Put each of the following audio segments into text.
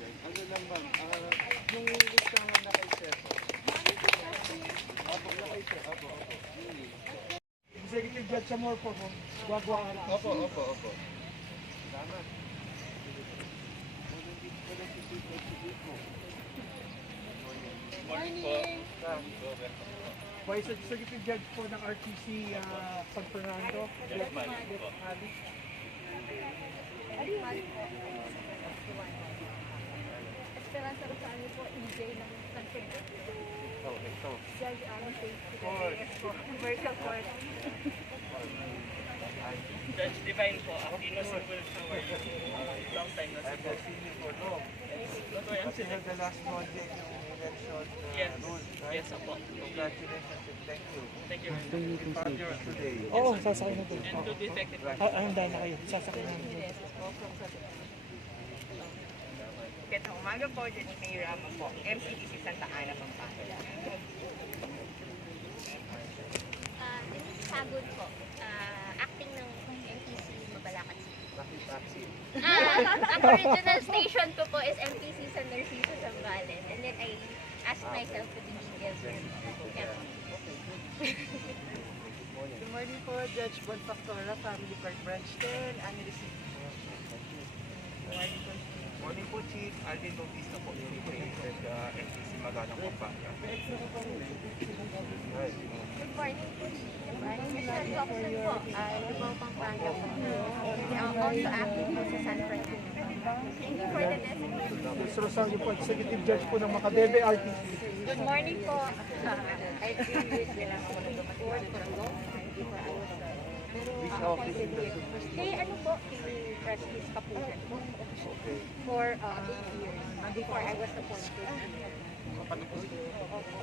Ano lang ba? Yung listahan na kay Sir. Apo na kay Sir. Apo. Executive Judge Amor po. Guagwa. Opo. Salamat. Morning. Vice Executive Judge po ng RTC San Fernando. Esperanza Rosario po, EJ ng San Fernando. Ito. Judge Commercial Court. Judge Divine po, Aquino Simple Shower. Long time na I've seen you for long. Kasi the last project yung election rules, right? Yes, po. Congratulations and thank you. Thank you. You found your today. Oo, sasakay na po. And to be effective. Handa na kayo. Sasakay na. Magandang umaga po, Judge Mayor Rama po, MCDC Santa Ana, Pampanga. This is Sagod po. Acting ng MTC Mabalacat City. Bakit taxi? Ang original station ko po is MTC San Narciso, Zambales. And then I asked myself to be Viejo. Yeah. Good morning po, Judge Bonfactora, Family Court Branch 10, Analyst. Morning po, Chief. Alvin Bautista po. Integrated MTC Magalang Pampanga. Good morning po. Mr. Thompson po. Lubao, Pampanga po. Also acting po sa San Fernando. Thank you for the designation. Mr. Rosario po, Executive Judge po ng Makabebe RTC. Good morning po. I've been with the Supreme Court for a long time before I was appointed here. Kaya ano po, si Justice Kapuhan po for 8 years before I was appointed.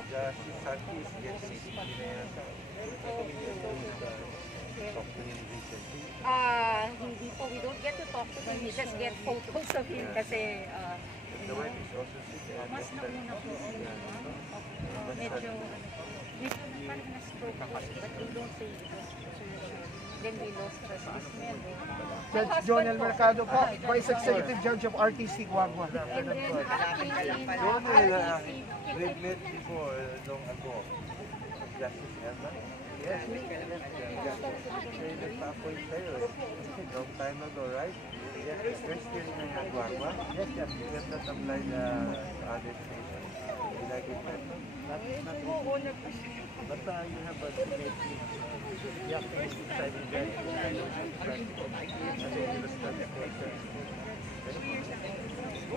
Si Santos gets CCP na yan. Talk to him recently. Hindi po, we don't get to talk to him, we just get photos of him kasi The wife is also sick. mas nauna po siya. Medyo parang na-stroke po, but we don't say it was surgery. Then we lost his smell. Judge Jonel Mercado po, Vice Executive Judge of RTC Guagwa. And then acting in Jonel, RTC. we've met before long ago. Justice Elma? Yes. Nagpa-appoint tayo long time ago, right? Yes, you're still in Guagwa? Yes, yes. You have not applied other stations. You like it better? But you have a debate. You have to decide in that.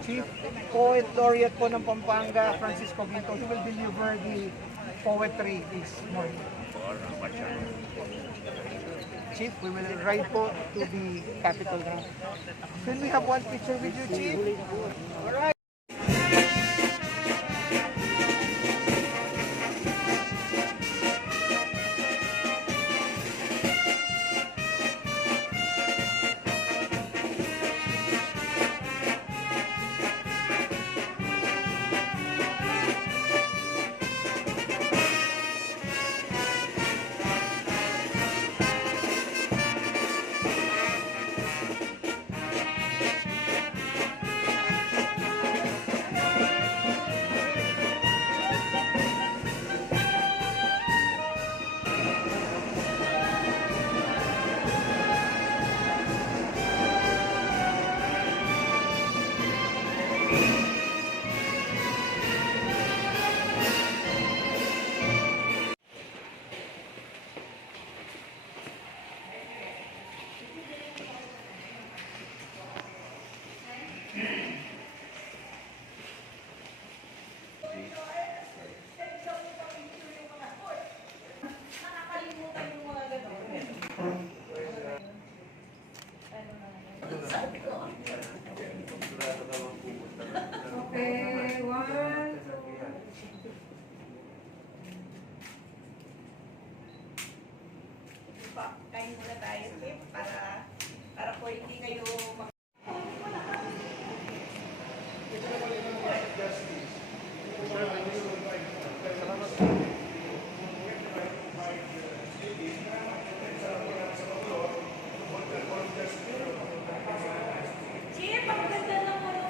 Chief Poet Laureate po ng Pampanga, Francisco Viejo, he will deliver the poetry this morning. Chief, we will ride po to the Capitol now. Can we have one picture with you, Chief? All right. Okay, one. Kain muna tayo, Chip, para po hindi kayo Chip, ang ganda ng mga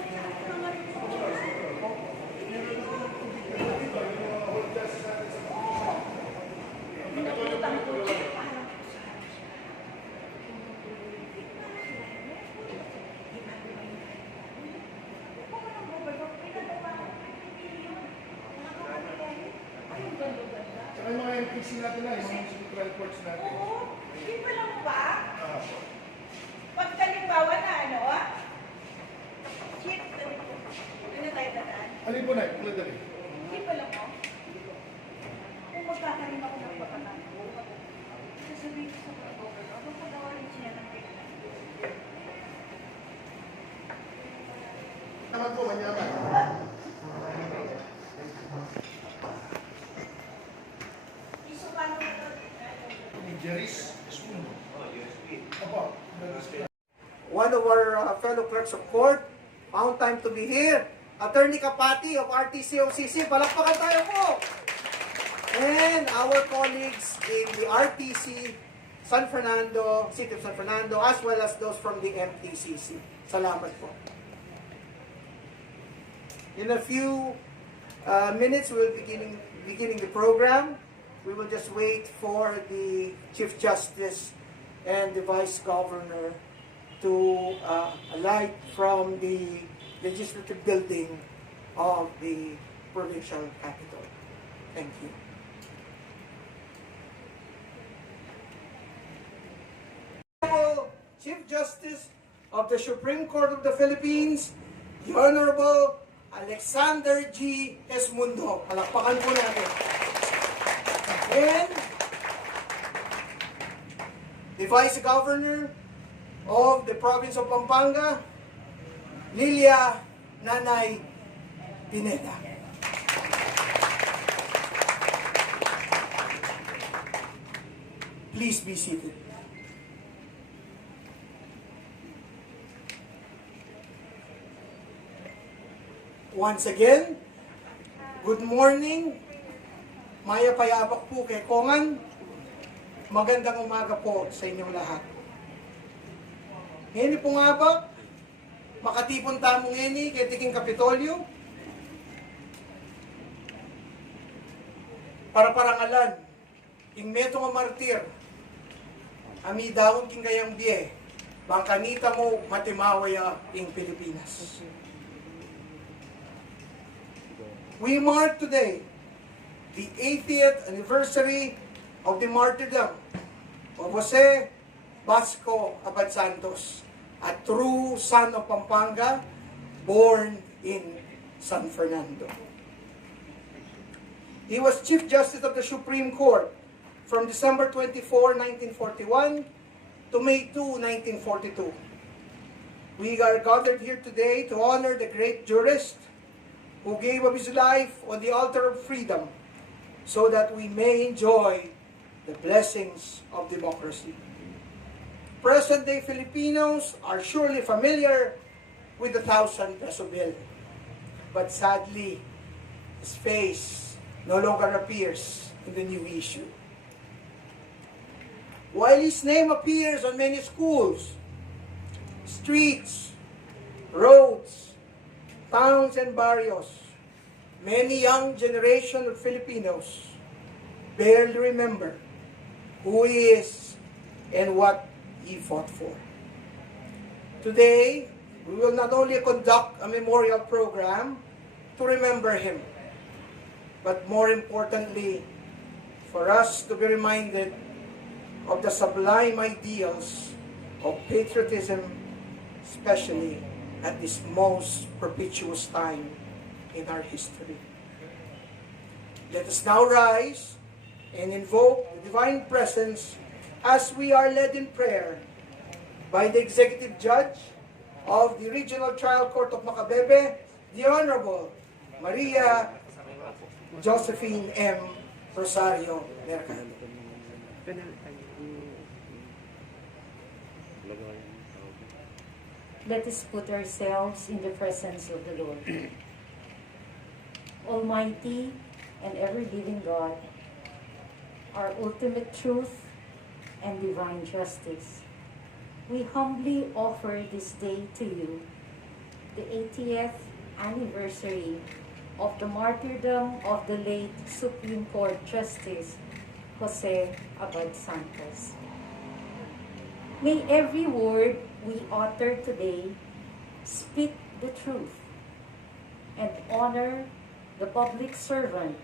i-fix natin na yung mga hospital reports natin. Oo, hindi pa lang ba? Pag kalimbawa na ano, Chief, ano tayo tataan? Alin po na, kulad dali. Hindi pa lang mo. Kung magkakaroon ako ng pagkakataon, sasabihin ko sa pag-over, ano pag-awarin siya ng bigla? Naman po, manyaman. Isukan mo ito. Jurist. One of our fellow clerks of court found time to be here. Attorney Kapati of RTC-OCC. Palakpakan tayo po! And our colleagues in the RTC, San Fernando, City of San Fernando, as well as those from the MTCC. Salamat po. In a few minutes, we'll be beginning the program. We will just wait for the Chief Justice and the Vice Governor to alight from the legislative building of the provincial capital. Thank you. Chief Justice of the Supreme Court of the Philippines, the Honorable Alexander G. Esmundo. Palakpakan po natin. And the Vice Governor of the province of Pampanga, Lilia Nanay Pineda. Please be seated. Once again, good morning. Maya payabak po kay Kongan. Magandang umaga po sa inyong lahat. Ngayon po nga ba, makatipon tamong ngeni kay Tiking Kapitolyo, para parangalan, ing meto nga martir, ami daon king gayang biye, bangkanita mo matimawaya ing Pilipinas. We mark today the 80th anniversary of the martyrdom of Jose Basco Abad Santos, a true son of Pampanga, born in San Fernando. He was Chief Justice of the Supreme Court from December 24, 1941 to May 2, 1942. We are gathered here today to honor the great jurist who gave up his life on the altar of freedom so that we may enjoy the blessings of democracy. Present-day Filipinos are surely familiar with the 1,000 peso bill. But sadly, his face no longer appears in the new issue. While his name appears on many schools, streets, roads, towns, and barrios, many young generation of Filipinos barely remember who he is and what he fought for. Today, we will not only conduct a memorial program to remember him, but more importantly, for us to be reminded of the sublime ideals of patriotism, especially at this most propitious time in our history. Let us now rise and invoke the divine presence as we are led in prayer by the Executive Judge of the Regional Trial Court of Macabebe, the Honorable Maria Josephine M. Rosario Mercado. Let us put ourselves in the presence of the Lord. Almighty and ever-living God, our ultimate truth and divine justice, we humbly offer this day to you, the 80th anniversary of the martyrdom of the late Supreme Court Justice Jose Abad Santos. May every word we utter today speak the truth and honor the public servant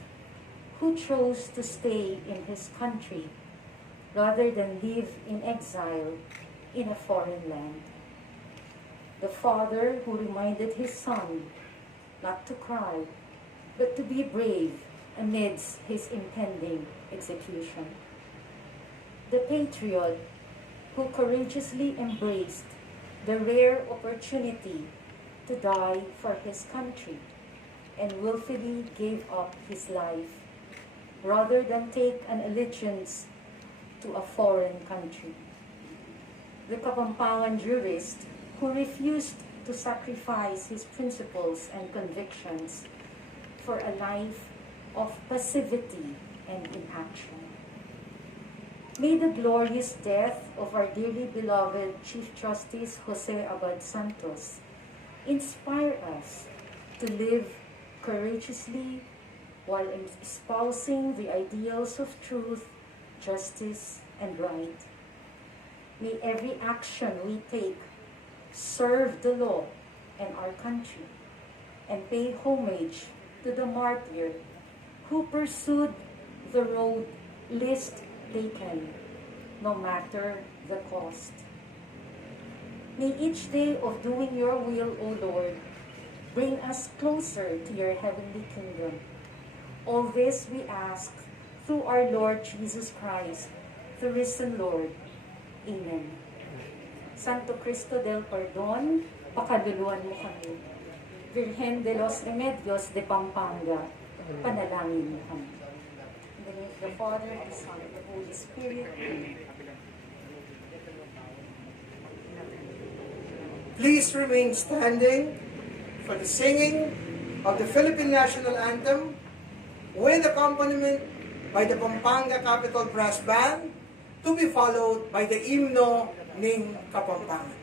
who chose to stay in his country rather than live in exile in a foreign land. The father who reminded his son not to cry, but to be brave amidst his impending execution. The patriot who courageously embraced the rare opportunity to die for his country and willfully gave up his life rather than take an allegiance to a foreign country. The Kapampangan jurist who refused to sacrifice his principles and convictions for a life of passivity and inaction. May the glorious death of our dearly beloved Chief Justice Jose Abad Santos inspire us to live courageously while espousing the ideals of truth, justice, and right. May every action we take serve the law and our country, and pay homage to the martyr who pursued the road least taken, no matter the cost. May each day of doing your will, O Lord, bring us closer to your heavenly kingdom. All this we ask through our Lord Jesus Christ, the risen Lord. Amen. Santo Cristo del Perdón, pakaluluan mo kami. Virgen de los Remedios de Pampanga, panalangin mo kami. In the name of the Father, the Son, and the Holy Spirit. Amen. Please remain standing for the singing of the Philippine National Anthem with accompaniment by the Pampanga Capital Brass Band, to be followed by the hymno ng Kapampangan.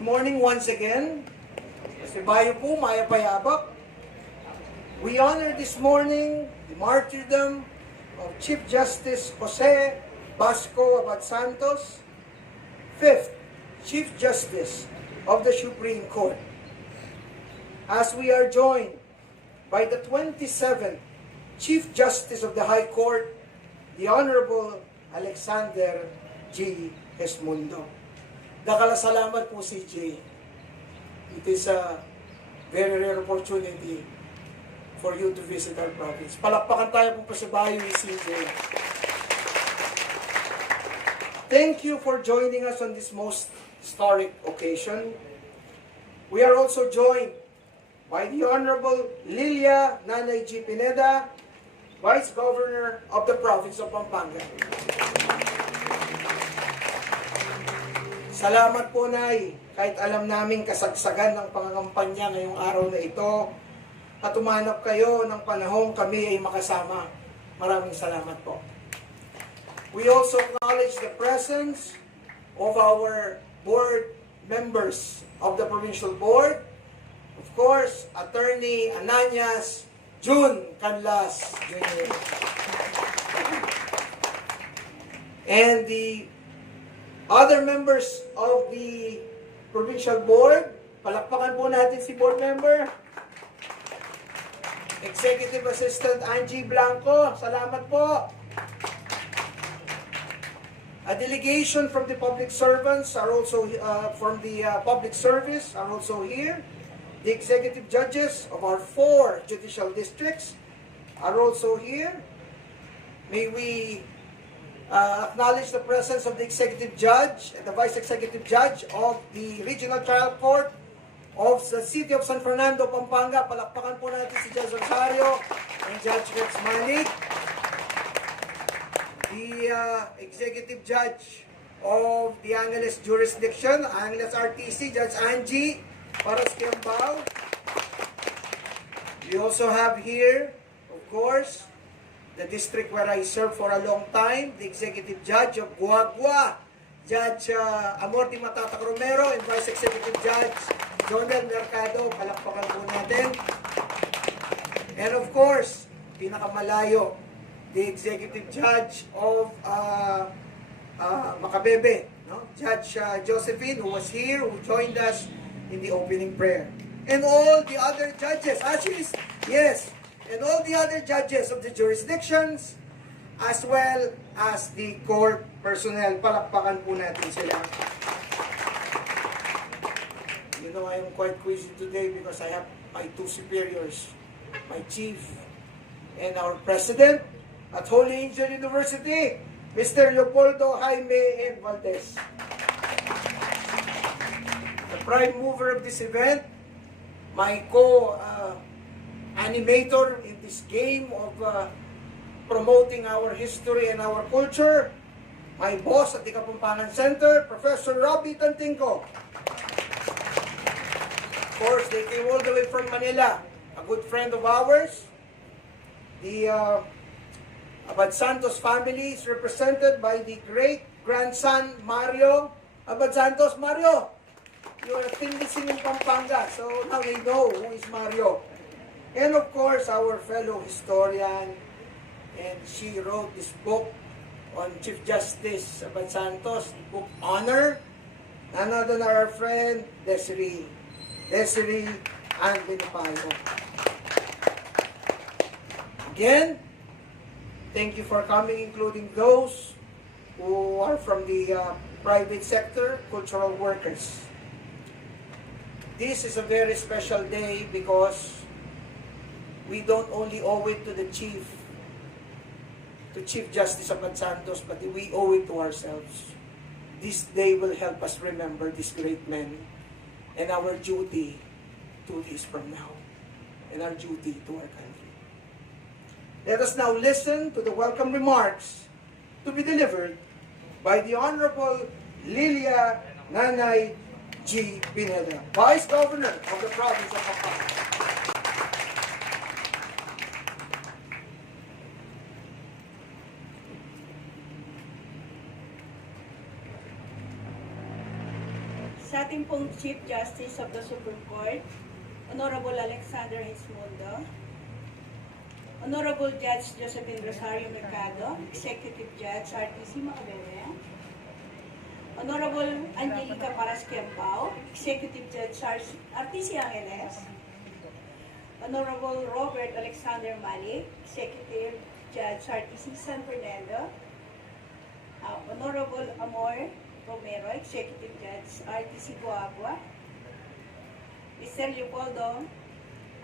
Good morning once again. Kasi bayo po, maya payabak. We honor this morning the martyrdom of Chief Justice Jose Basco Abad Santos, 5th Chief Justice of the Supreme Court. As we are joined by the 27th Chief Justice of the High Court, the Honorable Alexander G. Esmundo. Salamat po, CJ. It is a very rare opportunity for you to visit our province. Palakpakan tayo po sa bayo ni CJ. Thank you for joining us on this most historic occasion. We are also joined by the Honorable Lilia Nanay G. Pineda, Vice Governor of the Province of Pampanga. Salamat po, Nay, kahit alam namin kasagsagan ng pangangampanya ngayong araw na ito at umanap kayo ng panahong kami ay makasama. Maraming salamat po. We also acknowledge the presence of our board members of the Provincial Board. Of course, Attorney Ananias June Canlas Jr. And the other members of the Provincial Board. Palakpakan po natin si board member. Executive Assistant Angie Blanco, salamat po. A delegation from the public servants are also from the public service are also here. The executive judges of our 4 judicial districts are also here. May we acknowledge the presence of the executive judge and the vice executive judge of the regional trial court of the city of San Fernando, Pampanga. Palakpakan po natin si Judge Rosario and Judge Rex Manig. The executive judge of the Angeles jurisdiction, Angeles RTC, Judge Angie Paraskiambao. We also have here, of course, the district where I served for a long time, the executive judge of Guagua, Judge Amorti Matatak Romero, and Vice Executive Judge Jonel Mercado. Palakpakan po natin. And of course, pinakamalayo, the executive judge of Macabebe, no? Judge Josephine, who was here, who joined us in the opening prayer. And all the other judges, actually, yes, and all the other judges of the jurisdictions, as well as the court personnel. Palakpakan po natin sila. You know, I am quite quizzy today because I have my 2 superiors, my chief and our president at Holy Angel University, Mr. Leopoldo Jaime M. Valdez. The prime mover of this event, my animator in this game of promoting our history and our culture, my boss at the Kapampangan Center, Professor Robbie Tantingco. Of course, they came all the way from Manila, a good friend of ours. The Abad Santos family is represented by the great-grandson, Mario Abad Santos. Mario, you are still missing in Pampanga, so now they know who is Mario. And of course, our fellow historian, and she wrote this book on Chief Justice Abad Santos, the book Honor. None other than our friend, Desiree and Binipayo. Again, thank you for coming, including those who are from the private sector, cultural workers. This is a very special day because we don't only owe it to the Chief Justice Abad Santos, but we owe it to ourselves. This day will help us remember these great men and our duty 2 days from now, and our duty to our country. Let us now listen to the welcome remarks to be delivered by the Honorable Lilia Nanay G. Pineda, Vice Governor of the Province of Pampanga. sa ating pong Chief Justice of the Supreme Court, Honorable Alexander Hismundo, Honorable Judge Josephine Rosario Mercado, Executive Judge RTC Macabebe, Honorable Angelica Parasquiambao, Executive Judge RTC Angeles, Honorable Robert Alexander Malik, Executive Judge RTC San Fernando, Honorable Amor Romero, Executive Judge RTC Boagua, Mr. Leopoldo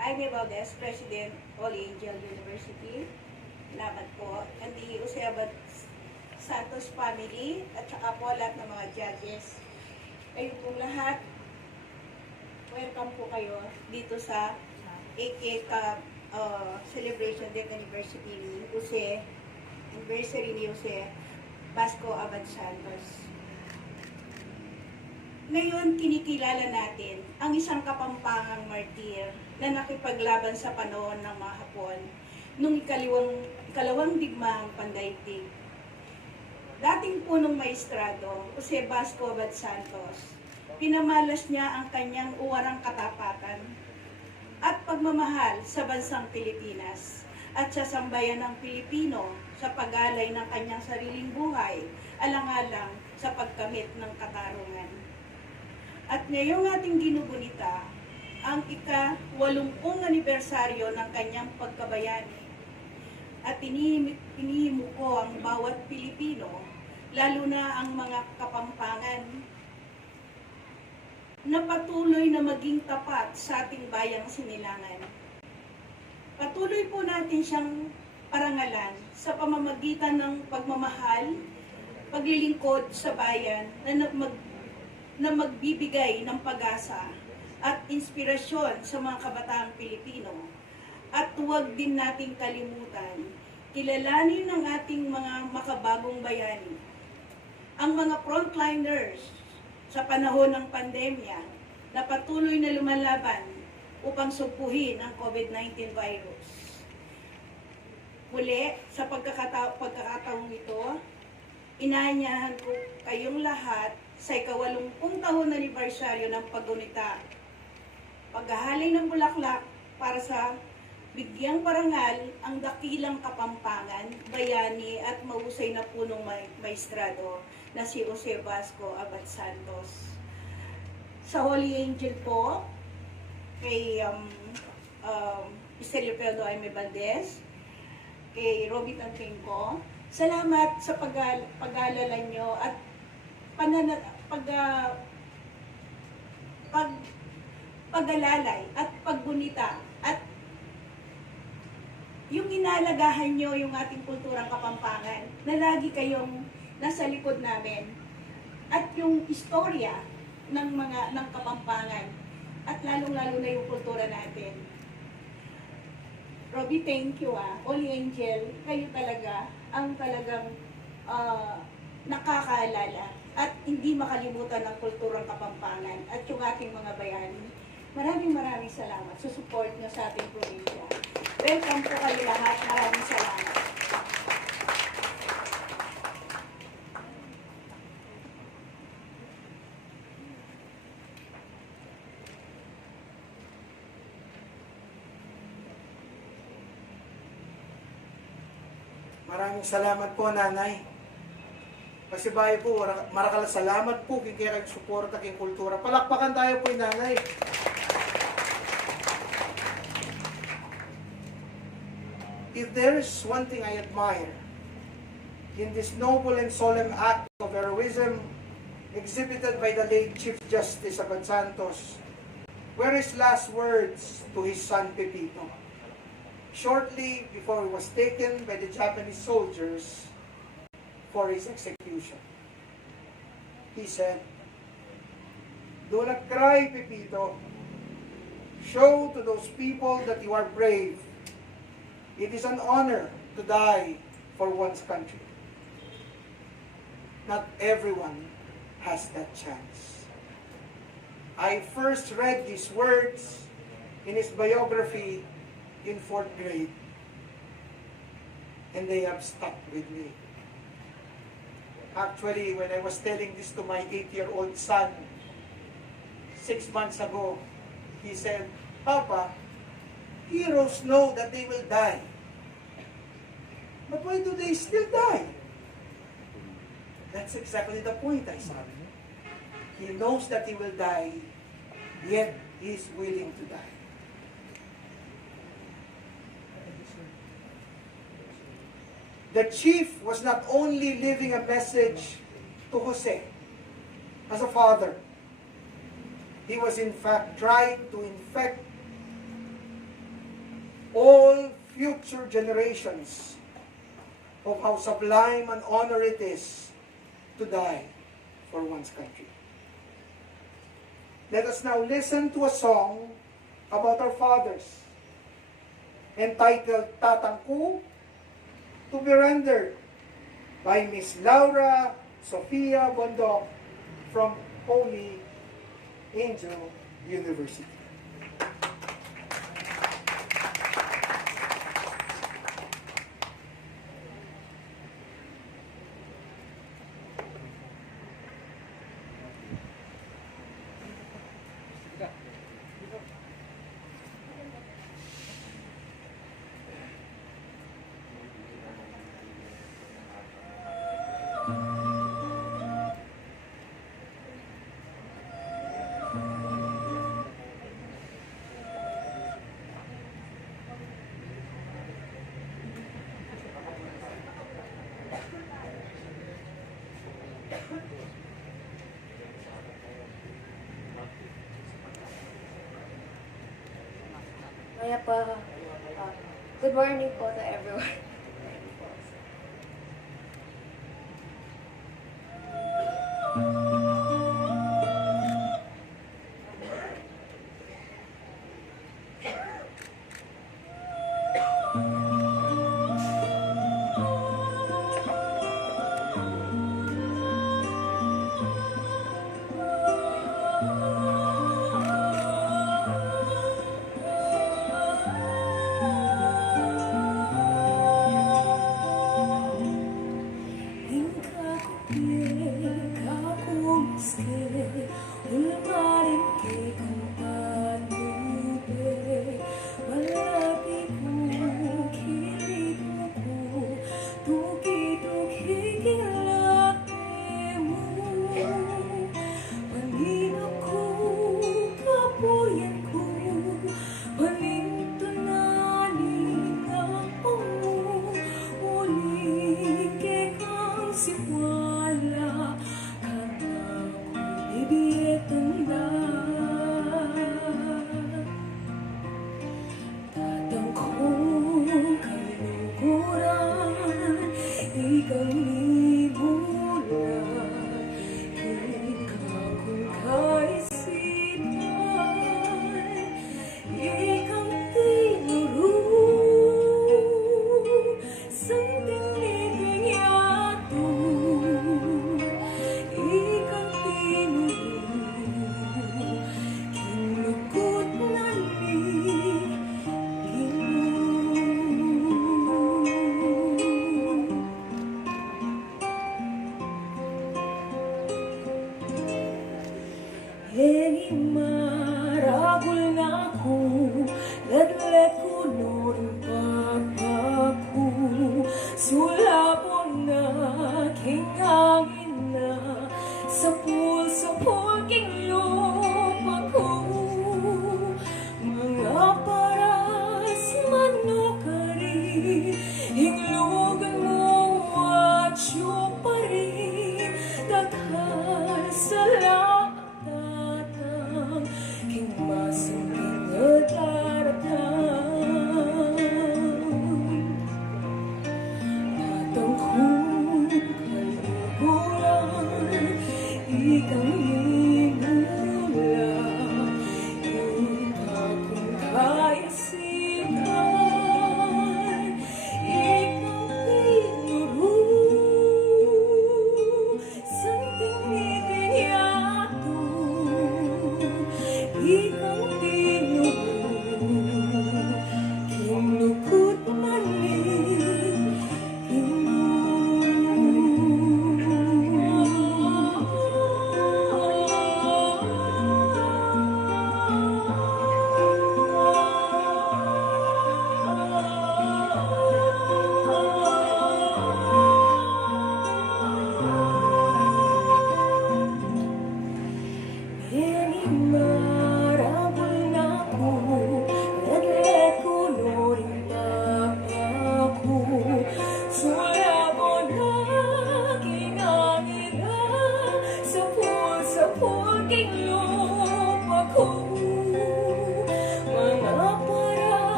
Jaime Valdez, President Holy Angel University, salamat po, and the Useabat Santos family, at saka po lahat ng mga judges. Kayo pong lahat, welcome po kayo dito sa AK celebration date anniversary ni Jose Basco Abad Santos. Ngayon, kinikilala natin ang isang Kapampangang martir na nakipaglaban sa panahon ng mga Hapon nung ikalawang digmaang pandaigdig. Dating punong maestrado, Jose Basco Abad Santos, pinamalas niya ang kanyang uwarang katapatan at pagmamahal sa bansang Pilipinas at sa sambayan ng Pilipino sa pag-alay ng kanyang sariling buhay, alang-alang sa pagkamit ng katarungan. At ngayong ating ginugunita ang ika-80 anibersaryo ng kanyang pagkabayani at inihimo ko ang bawat Pilipino, lalo na ang mga Kapampangan, na patuloy na maging tapat sa ating bayang sinilangan. Patuloy po natin siyang parangalan sa pamamagitan ng pagmamahal, paglilingkod sa bayan na magbibigay ng pag-asa at inspirasyon sa mga kabataang Pilipino. At huwag din nating kalimutan, kilalanin ng ating mga makabagong bayani, ang mga frontliners sa panahon ng pandemya na patuloy na lumalaban upang sugpuhin ang COVID-19 virus. Muli, sa pagkakataong ito, inaanyahan ko kayong lahat sa ika-80 taon na anibersaryo ng paggunita, paghahalay ng bulaklak para sa bigyang parangal ang dakilang Kapampangan, bayani at mahusay na punong maestrado na si Jose Basco Abad Santos. Sa Holy Angel po, kay Mr. Leopoldo Jaime Valdez, kay Robert Anthem, salamat sa pag-alala nyo at pag-alalay at paggunita at yung inaalagahan nyo yung ating kulturang Kapampangan na lagi kayong nasa likod namin at yung istorya ng Kapampangan at lalong-lalo na yung kultura natin. Robby, thank you Holy Angel, kayo talaga ang talagang nakakaalala at hindi makalimutan ng kulturang Kapampangan at yung ating mga bayani. Maraming salamat sa support nyo sa ating probinsya. Welcome po kayo lahat. Maraming salamat. Maraming salamat po, Nanay. Kasi bahay po, marakala salamat po kaya suporta kay kultura. Palakpakan tayo po, Nanay. If there is one thing I admire in this noble and solemn act of heroism exhibited by the late Chief Justice Abad Santos, were his last words to his son Pepito, shortly before he was taken by the Japanese soldiers for his execution. He said, "Do not cry, Pepito. Show to those people that you are brave. It is an honor to die for one's country. Not everyone has that chance." I first read these words in his biography in 4th grade, and they have stuck with me. Actually, when I was telling this to my 8-year-old son, 6 months ago, he said, Papa, heroes know that they will die. But why do they still die? That's exactly the point, I said. He knows that he will die, yet he is willing to die. The chief was not only leaving a message to Jose as a father, he was in fact trying to infect all future generations of how sublime an honor it is to die for one's country. Let us now listen to a song about our fathers, entitled Tatangku, to be rendered by Miss Laura Sofia Bondok from Holy Angel University. Kaya pa, good morning po to everyone.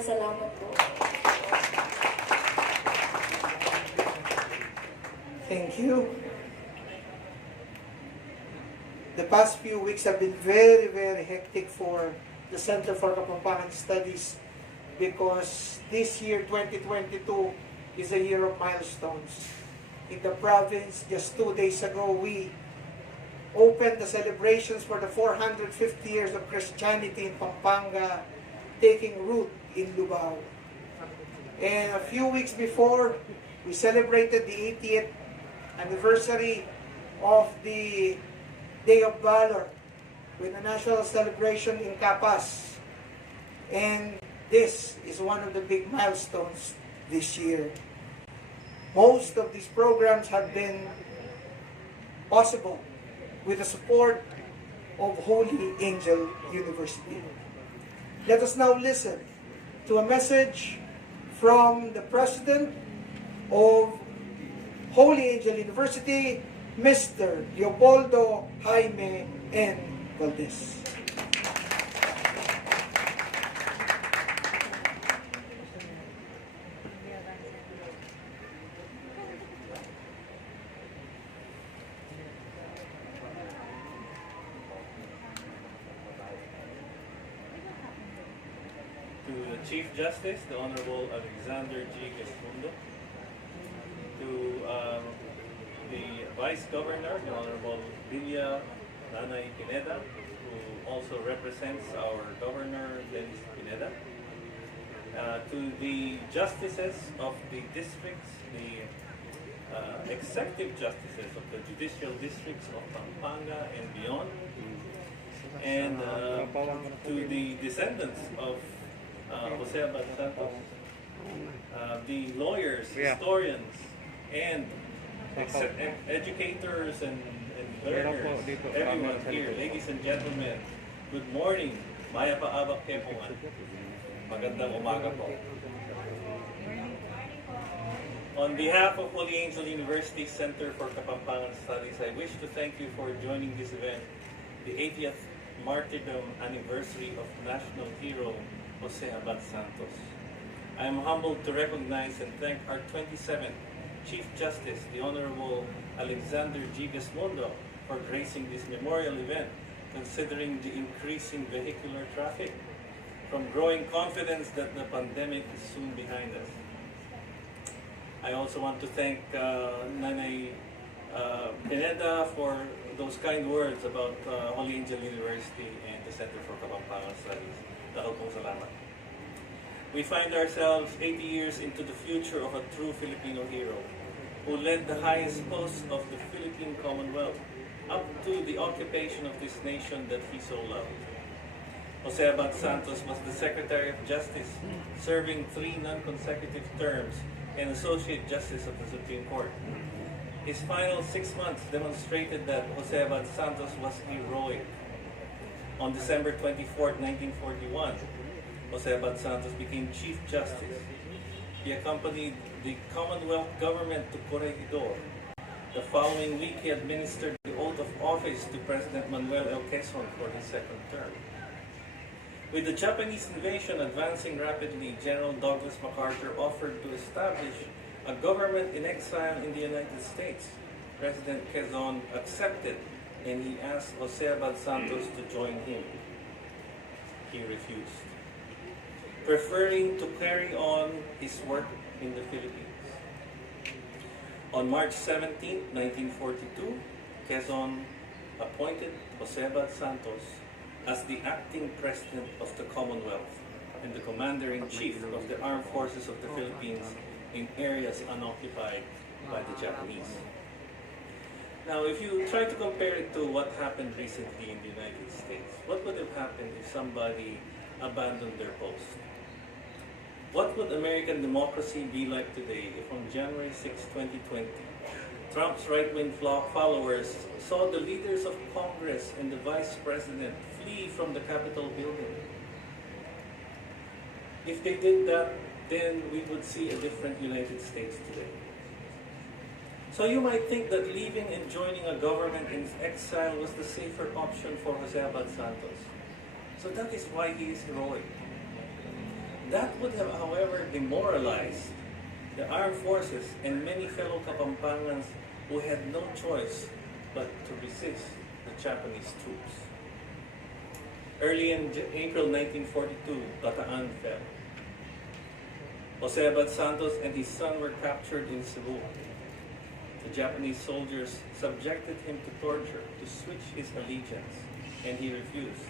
Salamat po. Thank you. The past few weeks have been very, very hectic for the Center for Kapampangan Studies because this year, 2022, is a year of milestones. In the province, just 2 days ago, we opened the celebrations for the 450 years of Christianity in Pampanga, taking root in Lubao. And a few weeks before, we celebrated the 80th anniversary of the Day of Valor with a national celebration in Capas. And this is one of the big milestones this year. Most of these programs have been possible with the support of Holy Angel University. Let us now listen to a message from the President of Holy Angel University, Mr. Leopoldo Jaime N. Valdez. To the Chief Justice, the Honorable Alexander G. Gasmundo, to the Vice Governor, the Honorable Villa Nanay Pineda, who also represents our Governor, Dennis Pineda, to the Justices of the districts, the Executive Justices of the Judicial Districts of Pampanga and beyond, and to the descendants of Jose Abad Santos, the lawyers, historians, and educators and learners, everyone here, ladies and gentlemen, good morning, Maya Paabak Kepungan. Magandang umaga po. On behalf of Holy Angel University Center for Kapampangan Studies, I wish to thank you for joining this event, the 80th Martyrdom anniversary of national hero Jose Abad Santos. I am humbled to recognize and thank our 27th Chief Justice, the Honorable Alexander G. Gasmundo, for gracing this memorial event, considering the increasing vehicular traffic, from growing confidence that the pandemic is soon behind us. I also want to thank Nanay Pineda for those kind words about Holy Angel University and the Center for Kapampangan Studies. Dahil pong salamat. We find ourselves 80 years into the future of a true Filipino hero who led the highest post of the Philippine Commonwealth up to the occupation of this nation that he so loved. Jose Abad Santos was the Secretary of Justice, serving 3 non-consecutive terms and Associate Justice of the Supreme Court. His final 6 months demonstrated that Jose Abad Santos was heroic. On December 24, 1941, Jose Abad Santos became Chief Justice. He accompanied the Commonwealth government to Corregidor. The following week, he administered the oath of office to President Manuel L. Quezon for his 2nd term. With the Japanese invasion advancing rapidly, General Douglas MacArthur offered to establish a government in exile in the United States. President Quezon accepted, and he asked Jose Abad Santos to join him. He refused. preferring to carry on his work in the Philippines. On March 17, 1942, Quezon appointed Jose Santos as the acting president of the Commonwealth and the commander-in-chief of the armed forces of the Philippines in areas unoccupied by the Japanese. Now, if you try to compare it to what happened recently in the United States, what would have happened if somebody abandoned their post? What would American democracy be like today if on January 6, 2020, Trump's right-wing followers saw the leaders of Congress and the Vice President flee from the Capitol building? If they did that, then we would see a different United States today. So you might think that leaving and joining a government in exile was the safer option for Jose Santos. So that is why he is heroic. That would have, however, demoralized the armed forces and many fellow Kapampangans who had no choice but to resist the Japanese troops. Early in April 1942, Bataan fell. Jose Santos and his son were captured in Cebu. The Japanese soldiers subjected him to torture to switch his allegiance, and he refused.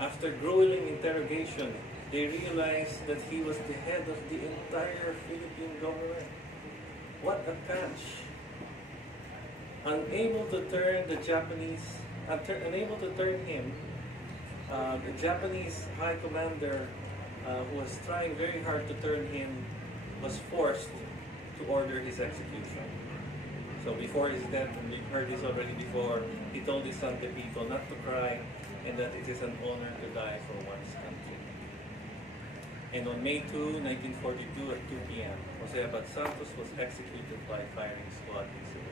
After grueling interrogation, they realized that he was the head of the entire Philippine government. What a catch! Unable to turn him, the Japanese high commander who was trying very hard to turn him was forced to order his execution. So before his death, and we've heard this already before, he told his son Pepito not to cry and that it is an honor to die for one's country. And on May 2, 1942 at 2 p.m., Jose Santos was executed by firing squad in Cebu.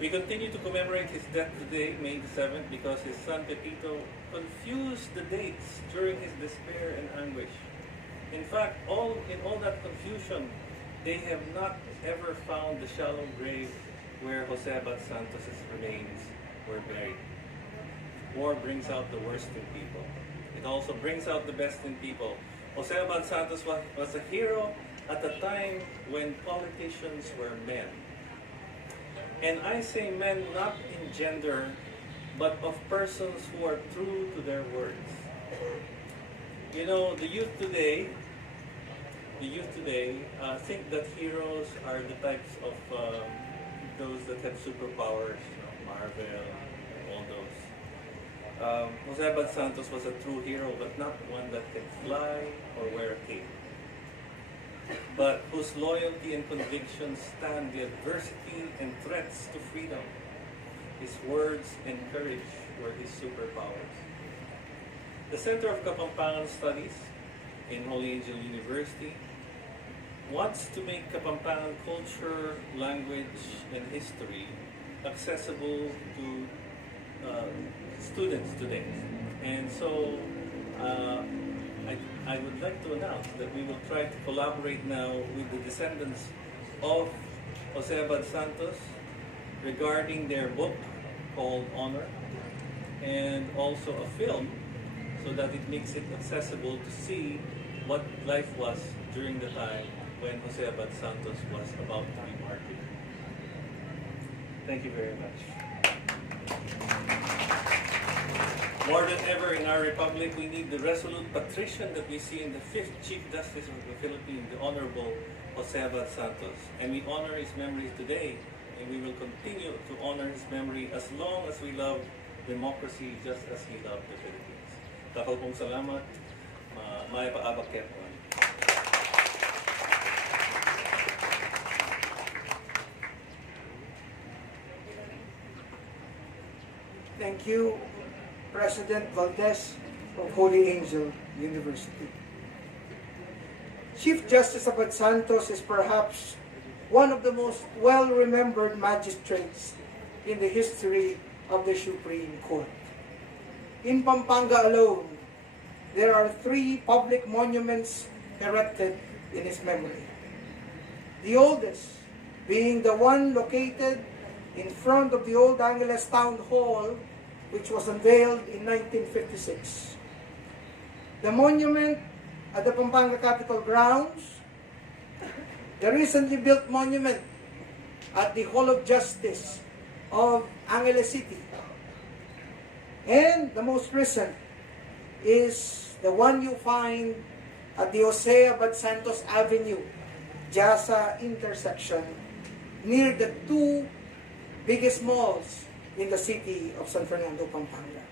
We continue to commemorate his death today, May the 7th, because his son Pepito confused the dates during his despair and anguish. In fact, in all that confusion, they have not ever found the shallow grave where Jose Santos' remains were buried. War brings out the worst in people. It also brings out the best in people. Jose Santos was a hero at a time when politicians were men. And I say men not in gender, but of persons who are true to their words. You know, the youth today think that heroes are the types of those that have superpowers, Marvel, all those. Jose Santos was a true hero, but not one that can fly or wear a cape, but whose loyalty and convictions stand the adversity and threats to freedom. His words and courage were his superpowers. The Center of Kapampangan Studies in Holy Angel University wants to make Kapampangan culture, language, and history accessible to students today. And so I would like to announce that we will try to collaborate now with the descendants of Jose Santos regarding their book called Honor, and also a film so that it makes it accessible to see what life was during the time when Jose Santos was about to be martyred. Thank you very much. More than ever in our republic, we need the resolute patrician that we see in the 5th Chief Justice of the Philippines, the Honorable Jose Santos. And we honor his memory today, and we will continue to honor his memory as long as we love democracy just as he loved the Philippines. Takal pong salamat. May paabak kayo. Thank you, President Valdez of Holy Angel University. Chief Justice Abad Santos is perhaps one of the most well-remembered magistrates in the history of the Supreme Court. In Pampanga alone, there are 3 public monuments erected in his memory. The oldest being the one located in front of the Old Angeles Town Hall, which was unveiled in 1956. the monument at the Pampanga Capitol grounds, the recently built monument at the Hall of Justice of Angeles City, and the most recent is the one you find at the Santos Avenue, JASA intersection, near the two biggest malls in the city of San Fernando, Pampanga.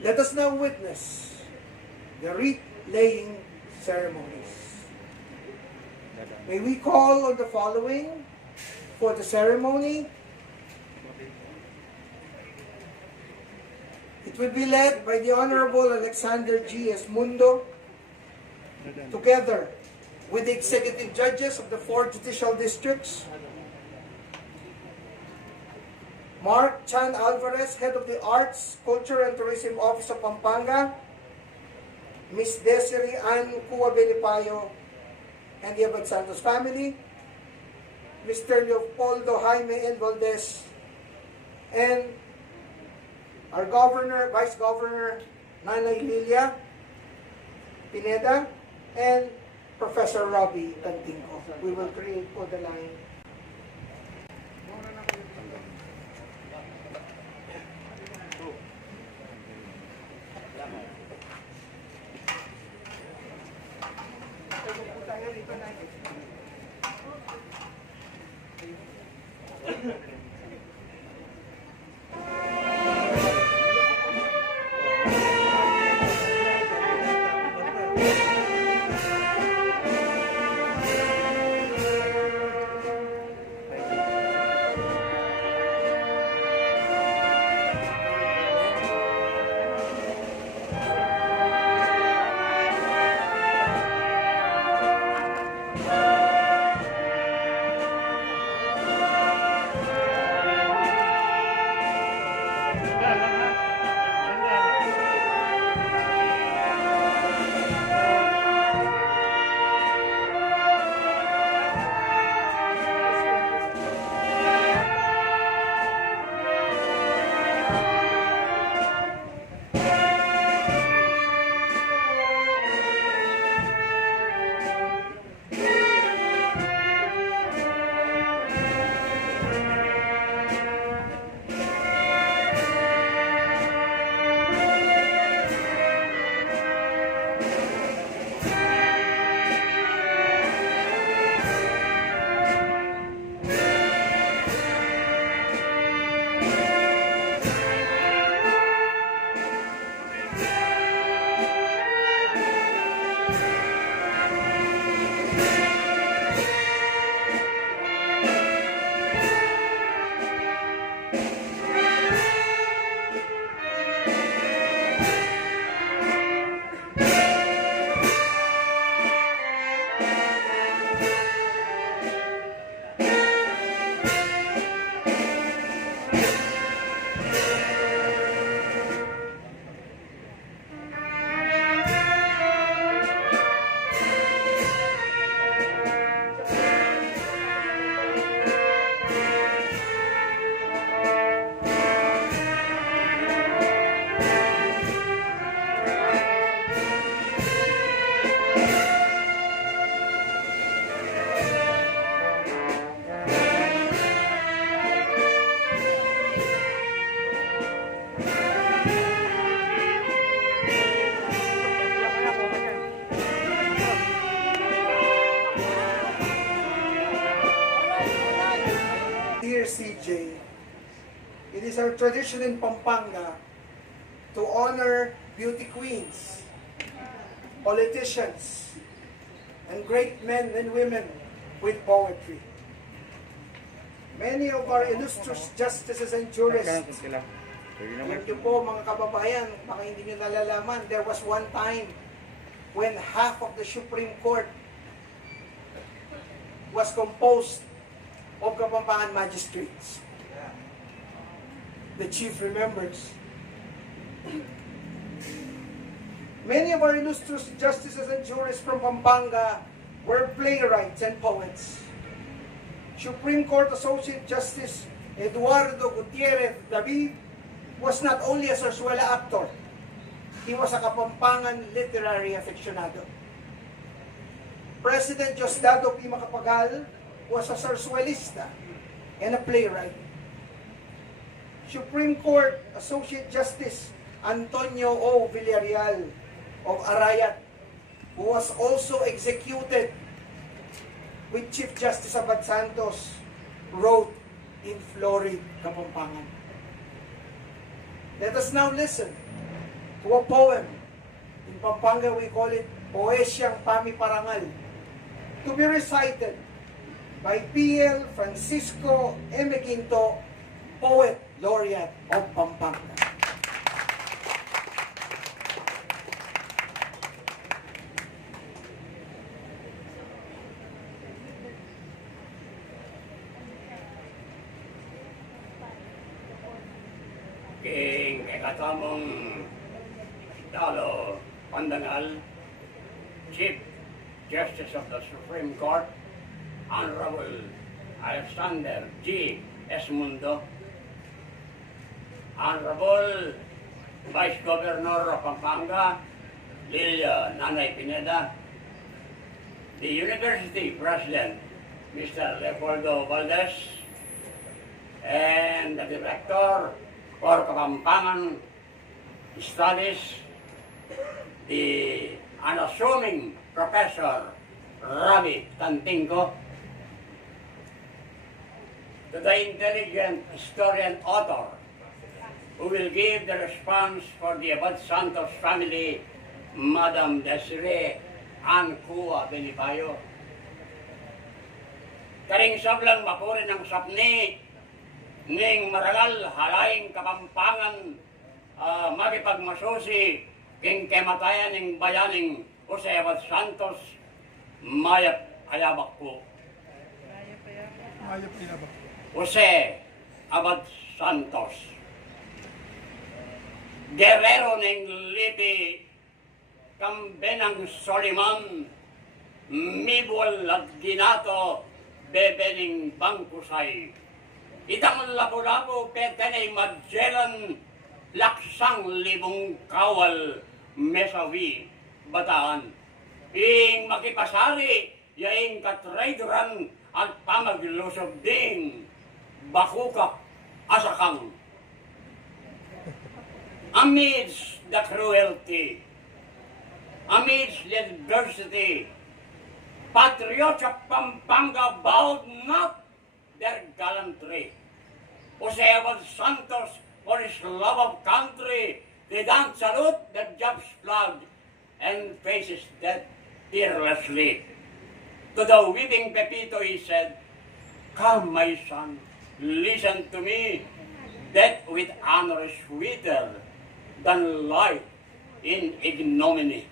Let us now witness the wreath-laying ceremonies. May we call on the following for the ceremony. It will be led by the Honorable Alexander G. Esmundo, together with the executive judges of the 4 judicial districts, Mark Chan Alvarez, Head of the Arts, Culture and Tourism Office of Pampanga, Ms. Desiree Ann Cua Belipayo, and the Abad Santos family, Mr. Leopoldo Jaime N. Valdez, and our Governor, Vice Governor Nanay Lilia Pineda, and Professor Robbie Tantinco. We will create for the line. CJ, it is our tradition in Pampanga to honor beauty queens, politicians, and great men and women with poetry. Many of our illustrious justices and jurists, alam niyo po mga kababayan, baka hindi niyo nalalaman, there was one time when half of the Supreme Court was composed of Kapampangan magistrates. The chief remembers. Many of our illustrious justices and jurists from Pampanga were playwrights and poets. Supreme Court Associate Justice Eduardo Gutierrez David was not only a zarzuela actor, He was a Kapampangan literary aficionado. President Diosdado P. Macapagal was a zarzuelista and a playwright. Supreme Court Associate Justice Antonio O. Villarreal of Arayat, who was also executed with Chief Justice Abad Santos, wrote in Florid, Kapampangan. Let us now listen to a poem. In Pampanga we call it Poesyang Pamiparangal, to be recited by P.L. Francisco M. Quinto, Poet Laureate of Pampanga. King ikatamong Dalo Pandangal, Chief Justice of the Supreme Court, Honorable Alexander G. Esmundo, Honorable Vice Governor of Pampanga, Lilia Nanay Pineda, the University President, Mr. Leopoldo Valdez, and the Director for Kapampangan Studies, the unassuming Professor Ravi Tantingco, to the intelligent historian author who will give the response for the Abad Santos family, Madam Desiree Ann Cua Benifayo. Karing sablang mapurin ng sapni ning marangal halaing Kapampangan makipagmasusi king kematayan ng bayaning Jose Abad Santos, mayap ayabak po. Jose Abad Santos, Guerrero ng Lipi, Kambenang Soliman, Mibwal at Ginato, Bebening Bangkusay, Itang Lapu-Lapu, Petenay Magellan, Laksang Libong Kawal, Mesawi, Bataan, ing makipasari, yaing katraidoran at pamaglusob ding, Bakukak, Asakang. Amidst the cruelty, amidst the adversity, patriots of Pampanga bowed not their gallantry. Jose Abad Santos, for his love of country, they don't salute the Job's flag and faces death fearlessly. To the weeping Pepito he said, "Come, my son, listen to me. Death with honor is sweeter than life in ignominy."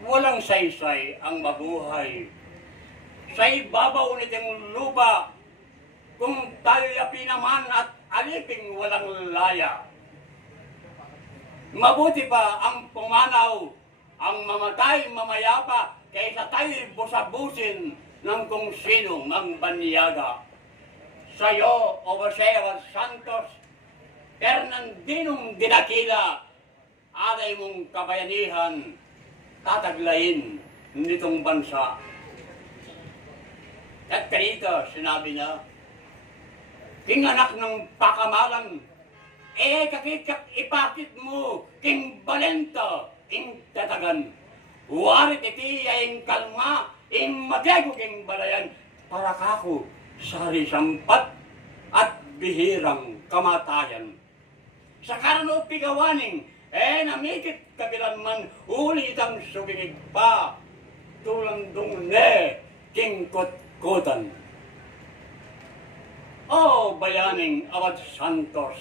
Walang saysay ang mabuhay sa ibabaw nitong lupa kung tayo'y pinaman at aliping walang laya. Mabuti pa ang pumanaw, ang mamatay mamayapa, kaysa tayo'y busabusin ng kung sino mang banyaga. Sa'yo, O Jose Abad Santos, Fernandinong dinakila, alay mong kabayanihan, tataglayin nitong bansa. At kanito, sinabi na, king anak ng pakamalan, kakikak ipakit mo, king balenta, ing tatagan. Warit iti ing kalma, ing magego king balayan, para kako, sari sampat, at bihirang kamatayan. Sa karano pigawaning, namikit kabilan man, ulit ang sugigig pa, tulang dungne, king kutkutan. O bayaning Abad Santos,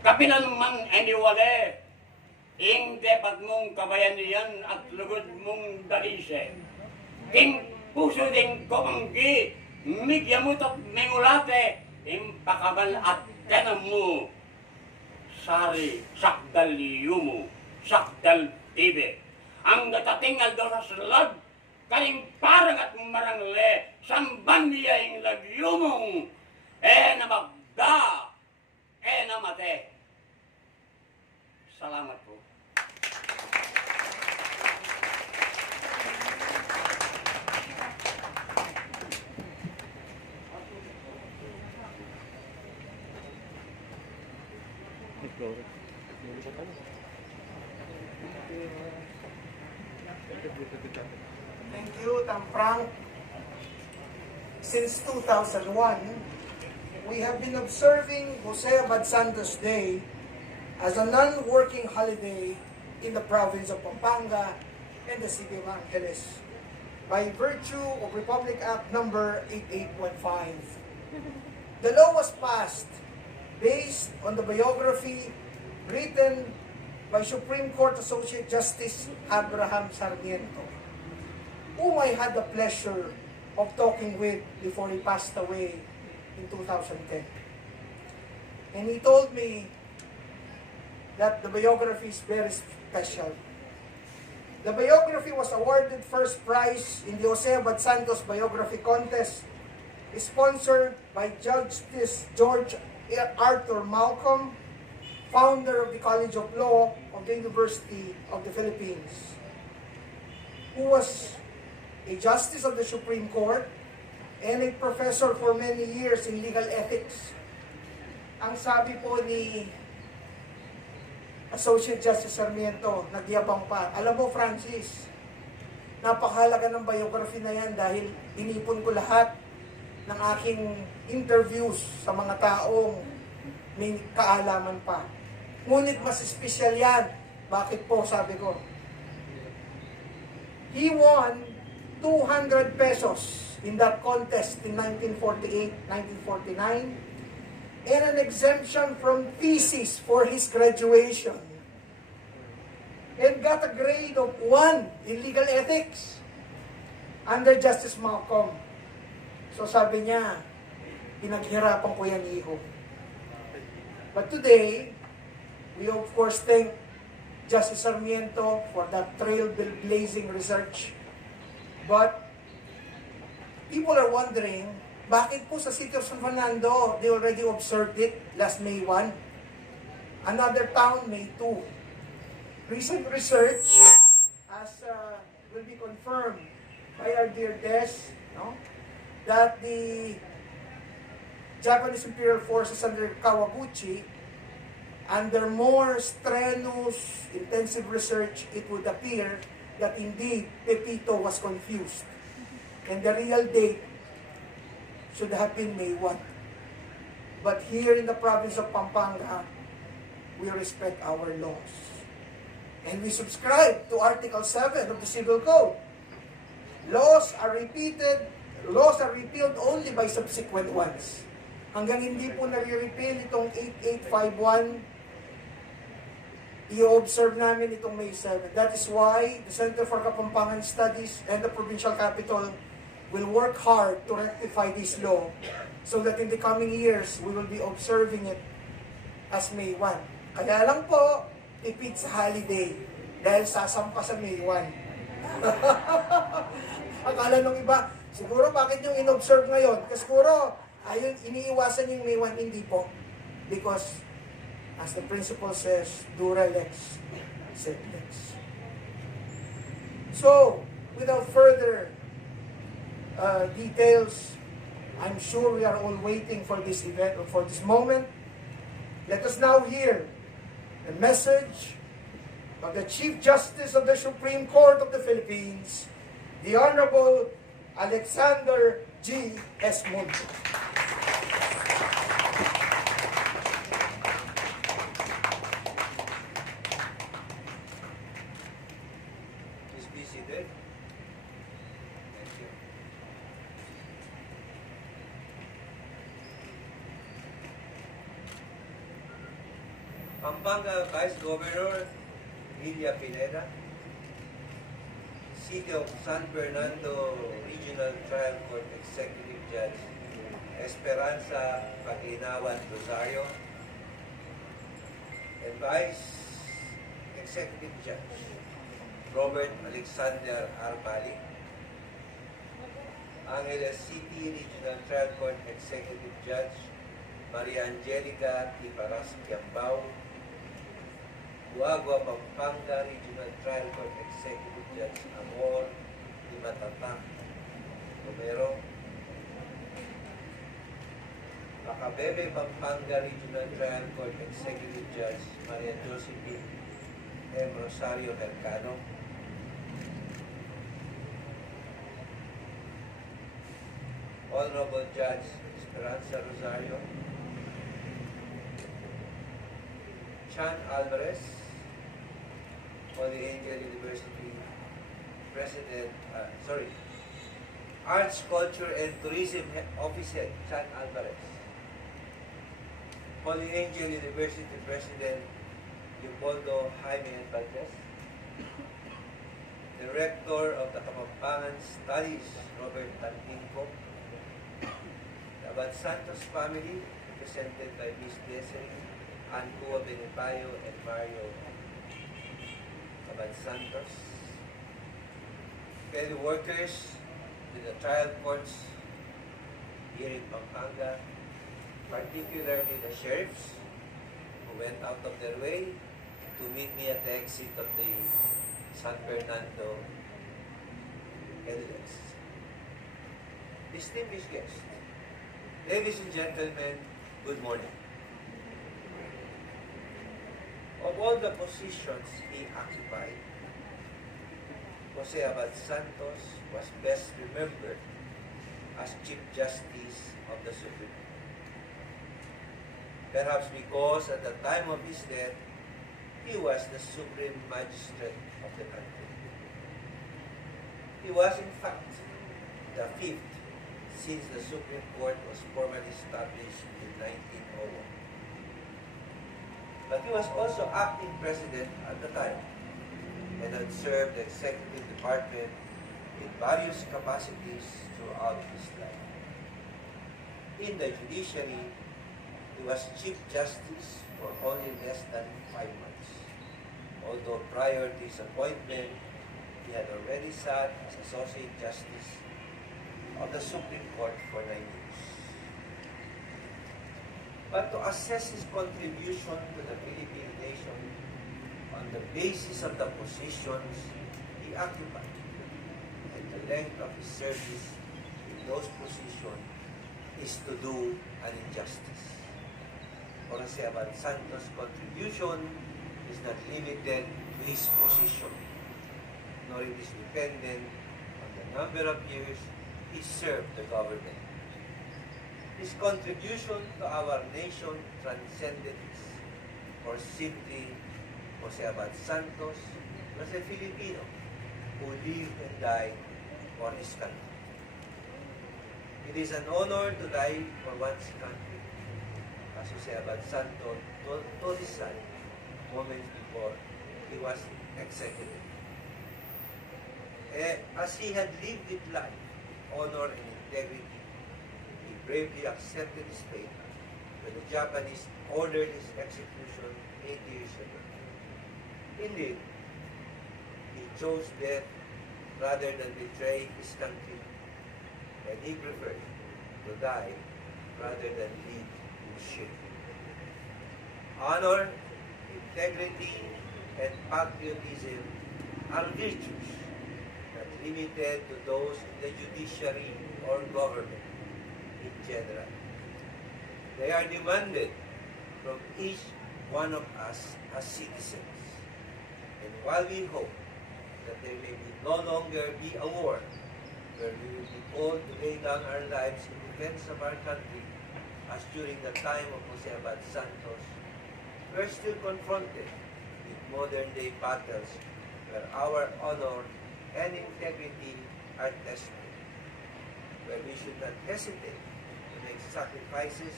kapilan man aniwale, ing depat mong kabayanian at lugod mong dalise, king puso ding kumanggi, migyamut at mengulate, ing pakabal at tenam mo, sari sakdal yumo, sakdal tibe, ang natatingal daw sa slag, kaling parang at marangle, samban niya ing lagyumong, na magda, na mate. Salamat po. Thank you, Frank. Since 2001, we have been observing Jose Abad Santos Day as a non-working holiday in the province of Pampanga and the city of Angeles by virtue of Republic Act number 8815. The law was passed based on the biography written by Supreme Court Associate Justice Abraham Sarmiento, whom I had the pleasure of talking with before he passed away in 2010. And he told me that the biography is very special. The biography was awarded first prize in the Jose Abad Santos Biography Contest, sponsored by Justice George Arthur Malcolm, founder of the College of Law of the University of the Philippines, who was a justice of the Supreme Court and a professor for many years in legal ethics. Ang sabi po ni Associate Justice Sarmiento, nagyabang pa, alam mo Francis, napakahalaga ng biography na yan dahil inipon ko lahat ng aking interviews sa mga taong may kaalaman pa. Ngunit mas espesyal yan. Bakit po, sabi ko? He won 200 pesos in that contest in 1948, 1949, and an exemption from thesis for his graduation. And got a grade of 1 in legal ethics under Justice Malcolm. So sabi niya, pinaghirapan ko yan, iho. But today, we of course thank Justice Sarmiento for that trailblazing research. But people are wondering, bakit po sa city of San Fernando, they already observed it last May 1. Another town, May 2. Recent research, as will be confirmed by our dear Des, no, that the Japanese Imperial Forces under Kawaguchi, under more strenuous, intensive research, it would appear that indeed Pepito was confused. And the real date should have been May 1. But here in the province of Pampanga, we respect our laws. And we subscribe to Article 7 of the Civil Code. Laws are repealed only by subsequent ones. Hanggang hindi po nare-repeal itong 8851, i-observe namin itong May 7. That is why the Center for Kapampangan Studies and the provincial capital will work hard to rectify this law so that in the coming years, we will be observing it as May 1. Kaya lang po, tipid sa holiday dahil sasampa sa May 1. Akala nung iba, siguro bakit yung in-observe ngayon? Kasi siguro, ayun, iniiwasan yung May 1, hindi po. Because, as the principle says, dura lex, sed lex. So, without further details, I'm sure we are all waiting for this event or for this moment. Let us now hear the message of the Chief Justice of the Supreme Court of the Philippines, the Honorable Alexander G. Esmundo. Please be seated. Thank you. Pampanga Vice Governor Lilia Pineda, City of San Fernando Regional Trial Court Executive Judge Esperanza Paglinawan Rosario, and Vice Executive Judge Robert Alexander Arbali, Angeles City Regional Trial Court Executive Judge Maria Angelica Tiparas Kiambao, Pampanga Regional Trial Court Executive Judge Amor Di Matata Romero, Macabebe Pampanga Regional Trial Court Executive Judge Maria Josephine M. Rosario Mercado, Honorable Judge Esperanza Rosario, Chan Alvarez, Holy Angel University President, Arts, Culture, and Tourism Officer Chan Alvarez, Holy Angel University President Leopoldo Jaime Valdez, Director of the Kapampangan Studies Robert Tantinco, the Abad Santos family represented by Ms. Desiree Ancua Benipayo and Mario Abad Santos, fellow workers with the trial courts here in Pampanga, particularly the sheriffs who went out of their way to meet me at the exit of the San Fernando evidence. Distinguished guests, ladies and gentlemen, good morning. Of all the positions he occupied, Jose Abad Santos was best remembered as Chief Justice of the Supreme Court. Perhaps because at the time of his death, he was the Supreme Magistrate of the country. He was in fact the fifth since the Supreme Court was formally established in 1901. But he was also acting president at the time and had served the executive department in various capacities throughout his life. In the judiciary, he was Chief Justice for only less than 5 months, although prior to his appointment, he had already sat as Associate Justice of the Supreme Court for 9 years. But to assess his contribution to the Philippine nation on the basis of the positions he occupied and the length of his service in those positions is to do an injustice. For Jose Abad Santos' contribution is not limited to his position, nor it is dependent on the number of years he served the government. His contribution to our nation transcended this, for simply Jose Abad Santos was a Filipino who lived and died for his country. It is an honor to die for one's country, as Jose Abad Santos told his son moments before he was executed. As he had lived with life, honor, and integrity, he bravely accepted his fate when the Japanese ordered his execution 8 years ago. Indeed, he chose death rather than betray his country, and he preferred to die rather than live in shame. Honor, integrity, and patriotism are virtues not limited to those in the judiciary or government in general. They are demanded from each one of us as citizens. And while we hope that there may no longer be a war where we will be called to lay down our lives in defense of our country, as during the time of Jose Abad Santos, we are still confronted with modern-day battles where our honor and integrity are tested, where we should not hesitate to make sacrifices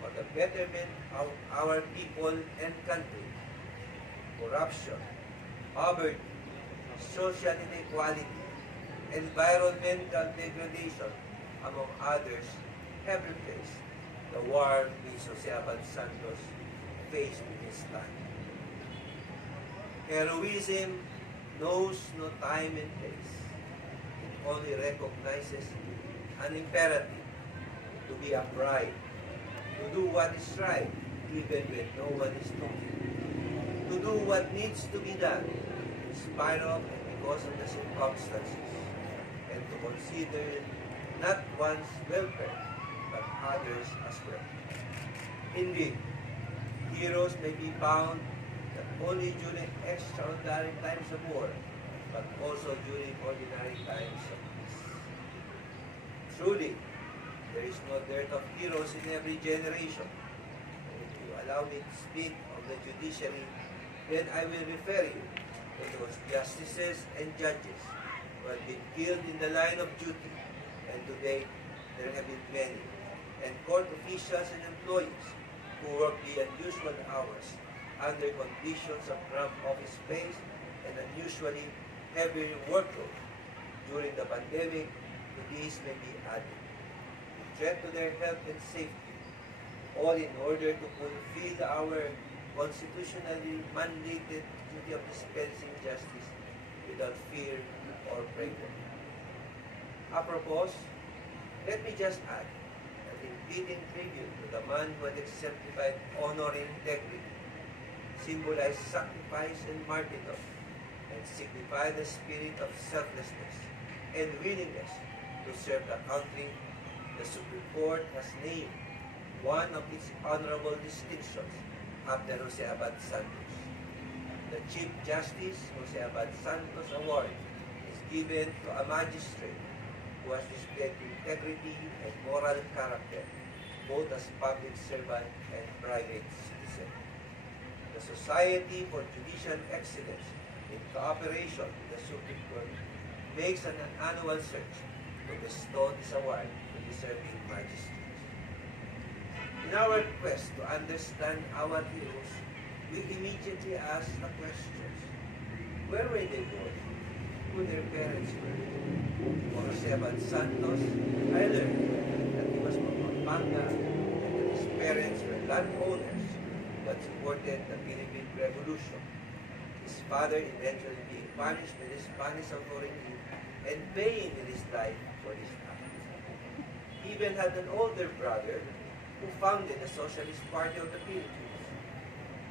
for the betterment of our people and country. Corruption, poverty, social inequality, environmental degradation, among others, have replaced the war which Jose Abad Santos faced with his time. Heroism knows no time and place. It only recognizes an imperative to be upright, to do what is right even when no one is looking, to do what needs to be done in spite of and because of the circumstances, and to consider not one's welfare, but others as well. Indeed, heroes may be found not only during extraordinary times of war, but also during ordinary times of peace. Truly, there is no dearth of heroes in every generation. And if you allow me to speak of the judiciary, then I will refer you to those justices and judges who have been killed in the line of duty, and to date there have been many, and court officials and employees who work the unusual hours under conditions of cramped office space and unusually heavy workload. During the pandemic, to these may be added the threat to their health and safety, all in order to fulfill our constitutionally mandated duty of dispensing justice without fear or pressure. Apropos, let me just add that in fitting tribute to the man who had exemplified honor and integrity, symbolized sacrifice and martyrdom, and signified the spirit of selflessness and willingness to serve the country, the Supreme Court has named one of its honorable distinctions after Jose Abad Santos. The Chief Justice Jose Abad Santos Award is given to a magistrate who has displayed integrity and moral character, both as public servant and private citizen. The Society for Judicial Excellence, in cooperation with the Supreme Court, makes an annual search to bestow this award to deserving magistrates. In our quest to understand our heroes, we immediately ask the questions: where were they born? Who their parents were? For Jose Abad Santos, I learned that he was from Pampanga and that his parents were landowners that supported the Philippine Revolution. His father eventually being punished by the Spanish authority and paying with his life for his act. He even had an older brother who founded the Socialist Party of the Philippines.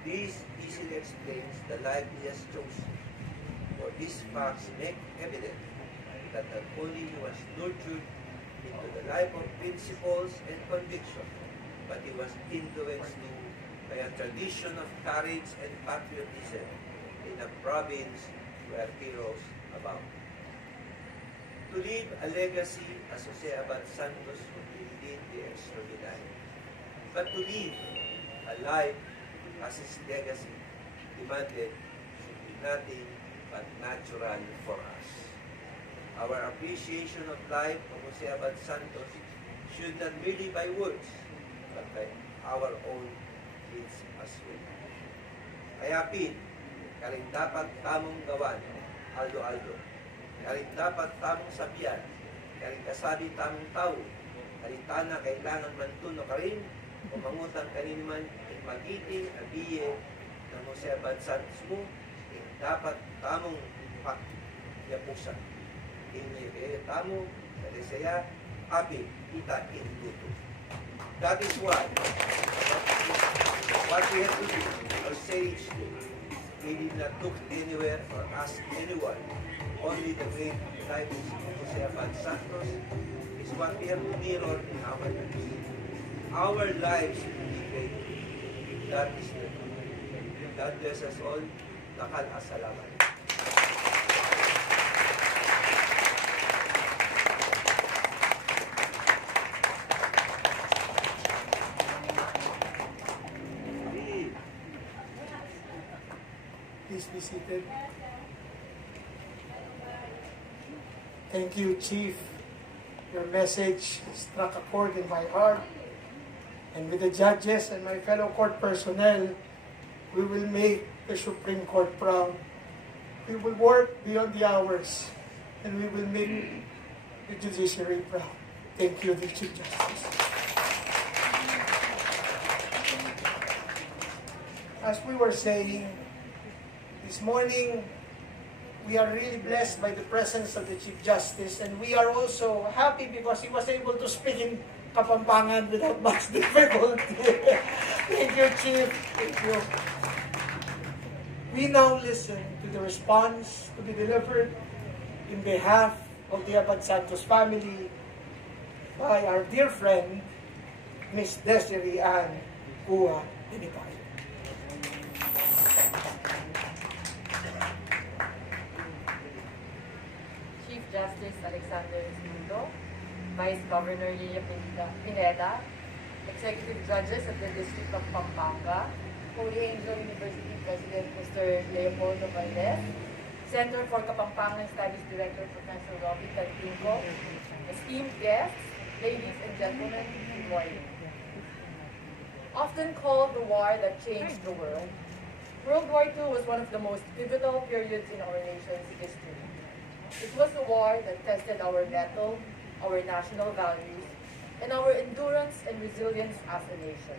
This easily explains the life he has chosen, for these facts make evident that not only he was nurtured into the life of principles and conviction, but he was influenced too by a tradition of courage and patriotism in a province where heroes abound. To leave a legacy as Jose Abad Santos would indeed be extraordinary. But to live a life as his legacy demanded should be nothing but natural for us. Our appreciation of life of Jose Abad Santos should not merely by words, but by our own deeds as well. Kaya pin, karing dapat tamong gawan, aldo-aldo. Karing dapat tamong sabihan, karing kasabi tamong tao, karing tana kailangan mantuno karin, o mangutang kaniniman in magiting abiye ng Jose Abad Santos mo, dapat tamong pagyapusan. Hindi tamo, dali saya, api, kita induto. That is why, what we have to do, or say each day, we did not look anywhere or ask anyone. Only the great life of Jose Abad Santos is what we have to mirror in our lives. Our lives will be great. That is the truth. God bless us all. Nakalasalamat. Please be seated. Thank you, Chief. Your message struck a chord in my heart. And with the judges and my fellow court personnel, we will make the Supreme Court proud. We will work beyond the hours, and we will make the judiciary proud. Thank you, the Chief Justice. As we were saying, this morning, we are really blessed by the presence of the Chief Justice, and we are also happy because he was able to speak in Kapampangan without much difficulty. Thank you, Chief. Thank you. We now listen to the response to be delivered in behalf of the Abad Santos family by our dear friend, Miss Desiree Ann Kua Dinipay. Chief Justice Alexander Niño, Vice Governor Lilia Pineda, Executive Judges of the District of Pampanga, Holy Angel University President Mr. Leopoldo Valdez, Center for Kapampangan Studies Director Professor Robbie Tantinko, esteemed guests, ladies and gentlemen, good morning. Often called the war that changed the world, World War II was one of the most pivotal periods in our nation's history. It was a war that tested our mettle, our national values, and our endurance and resilience as a nation.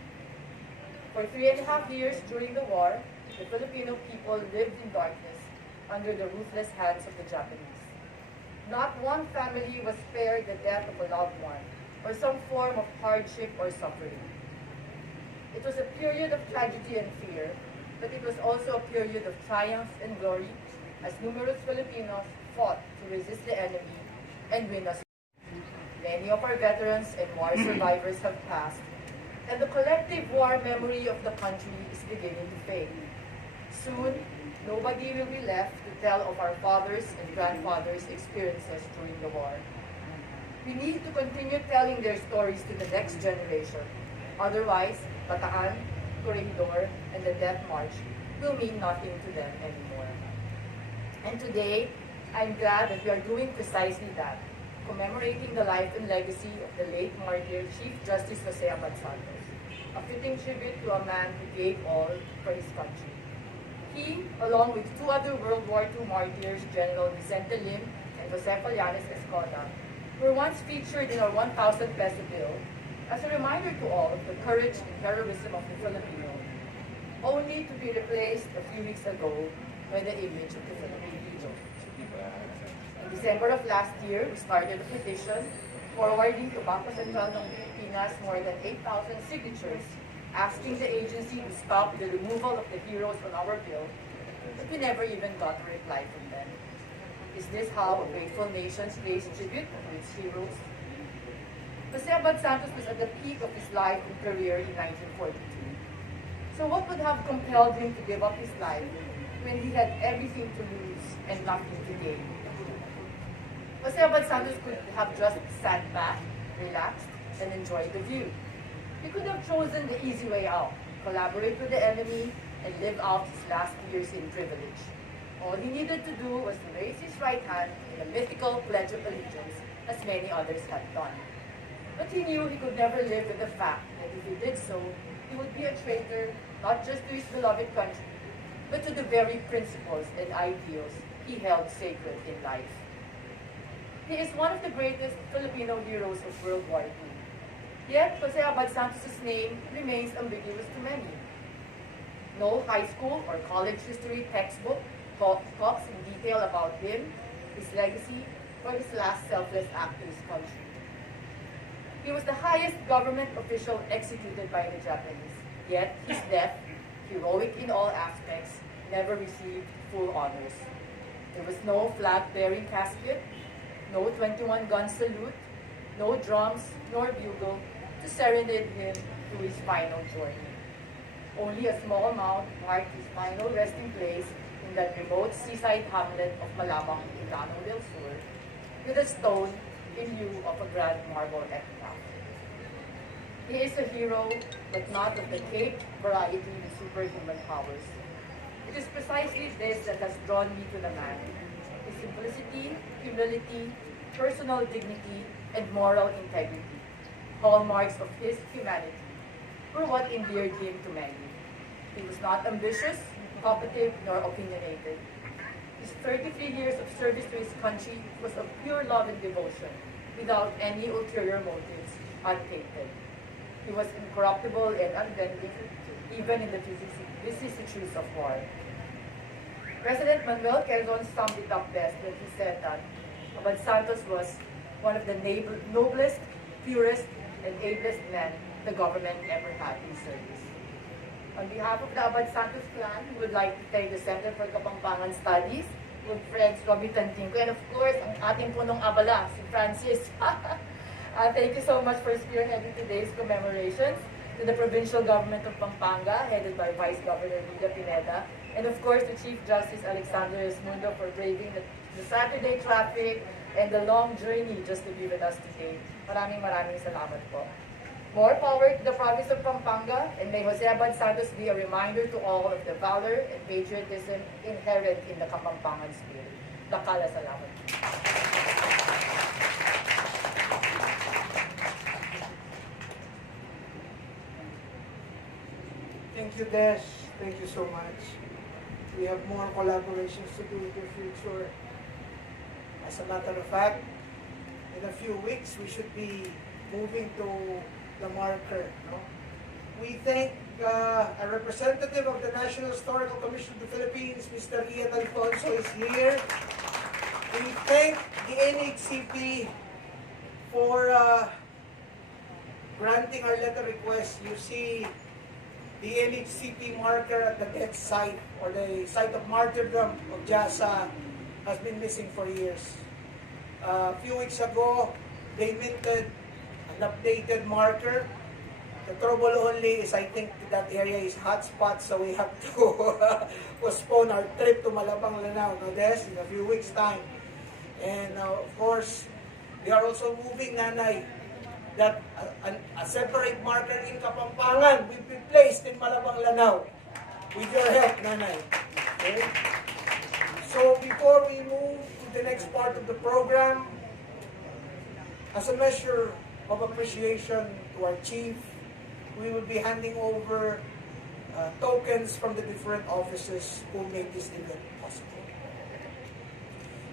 For 3.5 years during the war, the Filipino people lived in darkness under the ruthless hands of the Japanese. Not one family was spared the death of a loved one or some form of hardship or suffering. It was a period of tragedy and fear, but it was also a period of triumph and glory as numerous Filipinos fought to resist the enemy and win us. Many of our veterans and war survivors have passed, and the collective war memory of the country is beginning to fade. Soon, nobody will be left to tell of our fathers and grandfathers' experiences during the war. We need to continue telling their stories to the next generation. Otherwise, Bataan, Corregidor, and the Death March will mean nothing to them anymore. And today, I'm glad that we are doing precisely that, commemorating the life and legacy of the late martyr Chief Justice Jose Abad Santos, a fitting tribute to a man who gave all for his country. He, along with 2 other World War II martyrs, General Vicente Lim and Jose Pallanes Escoda, were once featured in our 1,000 peso bill as a reminder to all of the courage and heroism of the Filipino, only to be replaced a few weeks ago by the image of the Philippine Viejo. In December of last year, we started a petition forwarding to Bangko Sentral ng Pilipinas more than 8,000 signatures asking the agency to stop the removal of the heroes on our bill, but we never even got a reply from them. Is this how a grateful nation pays tribute to its heroes? Jose Abad Santos was at the peak of his life and career in 1942. So what would have compelled him to give up his life when he had everything to lose and nothing to gain? Jose Abad Santos could have just sat back, relaxed, and enjoyed the view. He could have chosen the easy way out, collaborate with the enemy, and live out his last years in privilege. All he needed to do was to raise his right hand in a mythical Pledge of Allegiance, as many others had done. But he knew he could never live with the fact that if he did so, he would be a traitor not just to his beloved country, but to the very principles and ideals he held sacred in life. He is one of the greatest Filipino heroes of World War II. Yet, Jose Abad Santos' name remains ambiguous to many. No high school or college history textbook talks in detail about him, his legacy, or his last selfless act to his country. He was the highest government official executed by the Japanese, yet his death, heroic in all aspects, never received full honors. There was no flag-bearing casket, no 21-gun salute, no drums nor bugle to serenade him to his final journey. Only a small mound marked his final resting place in the remote seaside hamlet of Malabang in Lanao del Sur, with a stone in lieu of a grand marble epitaph. He is a hero, but not of the caped variety with superhuman powers. It is precisely this that has drawn me to the man. His simplicity, humility, personal dignity, and moral integrity, hallmarks of his humanity, were what endeared him to many. He was not ambitious, talkative, nor opinionated. His 33 years of service to his country was of pure love and devotion, without any ulterior motives, untainted. He was incorruptible and unbending, even in the vicissitudes of war. President Manuel Quezon summed it up best when he said that Abad Santos was one of the noblest, purest, and ablest men the government ever had in service. On behalf of the Abad Santos clan, we would like to thank the Center for Kapampangan Studies, good friends Robbie Tantinko, and of course, ang ating punong abala, si Francis. Thank you so much for spearheading today's commemorations, to the provincial government of Pampanga, headed by Vice Governor Vida Pineda, and of course, to Chief Justice Alexander Esmundo for braving the Saturday traffic and the long journey just to be with us today. Maraming salamat po. More power to the province of Pampanga, and may Jose Abad Santos be a reminder to all of the valor and patriotism inherent in the Kapampangan spirit. Dakala salamat. Thank you, Des. Thank you so much. We have more collaborations to do in the future. As a matter of fact, in a few weeks, we should be moving to the marker. No? We thank a representative of the National Historical Commission of the Philippines, Mr. Ian Alfonso, is here. We thank the NHCP for granting our letter request. You see the NHCP marker at the death site, or the site of Martyrdom of JASA, has been missing for years. A few weeks ago, they minted an updated marker. The trouble only is, I think that area is hotspot, so we have to postpone our trip to Malabang, Lanao, no, Des, in a few weeks' time. And of course, they are also moving, Nanay, that a separate marker in Kapampangan will be placed in Malabang, Lanao. With your help, Nanay. Okay? So before we move to the next part of the program, as a measure of appreciation to our chief, we will be handing over tokens from the different offices who made this event possible.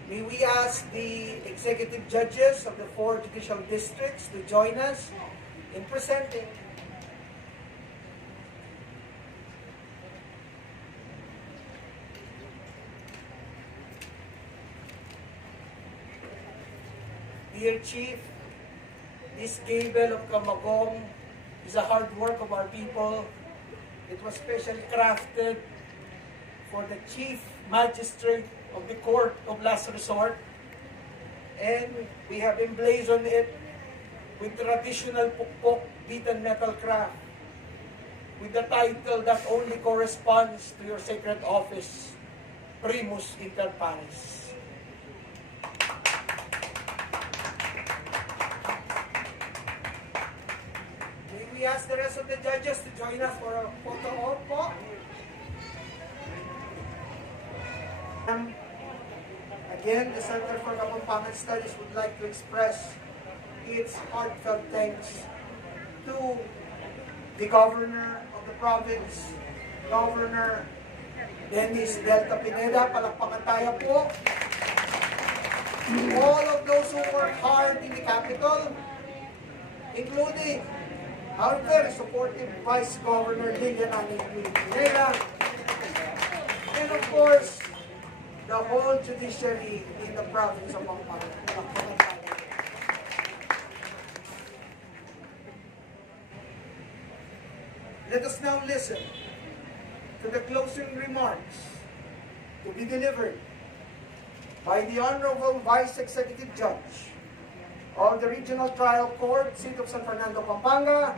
May we ask the executive judges of the 4 judicial districts to join us in presenting Dear Chief, this gable of Kamagong is a hard work of our people. It was specially crafted for the Chief Magistrate of the Court of Last Resort, and we have emblazoned it with traditional pukpok beaten metal craft with the title that only corresponds to your sacred office, Primus Inter Pares. May we ask the rest of the judges to join us for a photo op. Again, the Center for Kapampangan Studies would like to express its heartfelt thanks to the Governor of the province, Governor Dennis Delta Pineda. Palakpakan tayo po. All of those who worked hard in the capital, including our very supportive Vice Governor Niño Pineda, and of course, the whole judiciary in the province of Pampanga. Let us now listen to the closing remarks to be delivered by the Honorable Vice Executive Judge of the Regional Trial Court, Seat of San Fernando, Pampanga,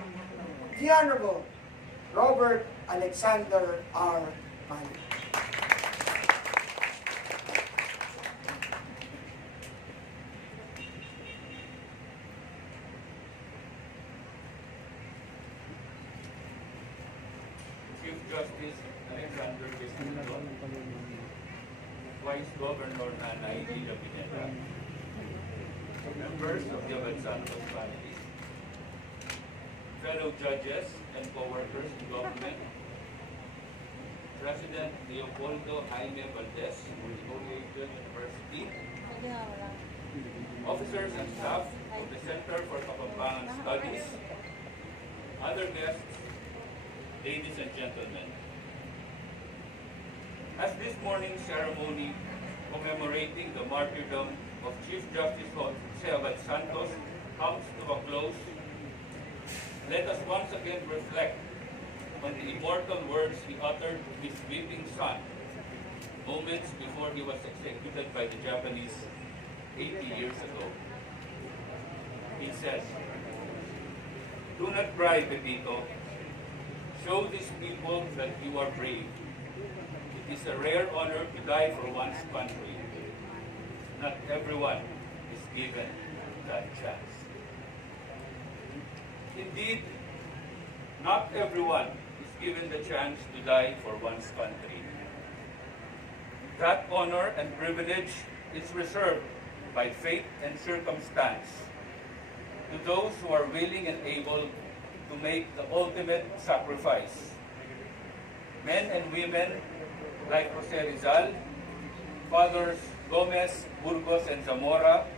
the Honorable Robert Alexander R. Mali. Chief Justice Alexander Viejo, Vice Governor Nanay Vida Pineda, members of the Abad Santos family, fellow judges and co-workers in government, President Leopoldo Jaime Valdez, Holy University, officers and staff of the Center for Kapampangan Studies, other guests, ladies and gentlemen. As this morning's ceremony commemorating the martyrdom of Chief Justice Jose Abad Santos comes to a close, let us once again reflect on the immortal words he uttered to his weeping son moments before he was executed by the Japanese 80 years ago. He says, "Do not cry, Pepito. Show these people that you are brave. It is a rare honor to die for one's country. Not everyone is given that chance." Indeed, not everyone is given the chance to die for one's country. That honor and privilege is reserved by fate and circumstance to those who are willing and able to make the ultimate sacrifice. Men and women like Jose Rizal, Fathers Gomez, Burgos, and Zamora,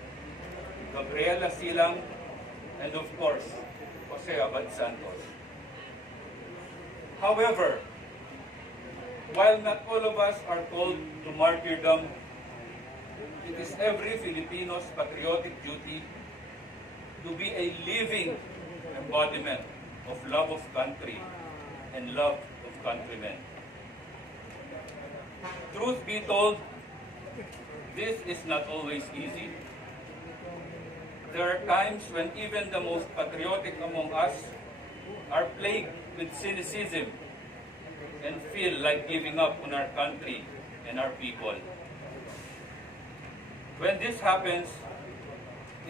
Gabriela Silang, and of course, Jose Abad Santos. However, while not all of us are called to martyrdom, it is every Filipino's patriotic duty to be a living embodiment of love of country and love of countrymen. Truth be told, this is not always easy. There are times when even the most patriotic among us are plagued with cynicism and feel like giving up on our country and our people. When this happens,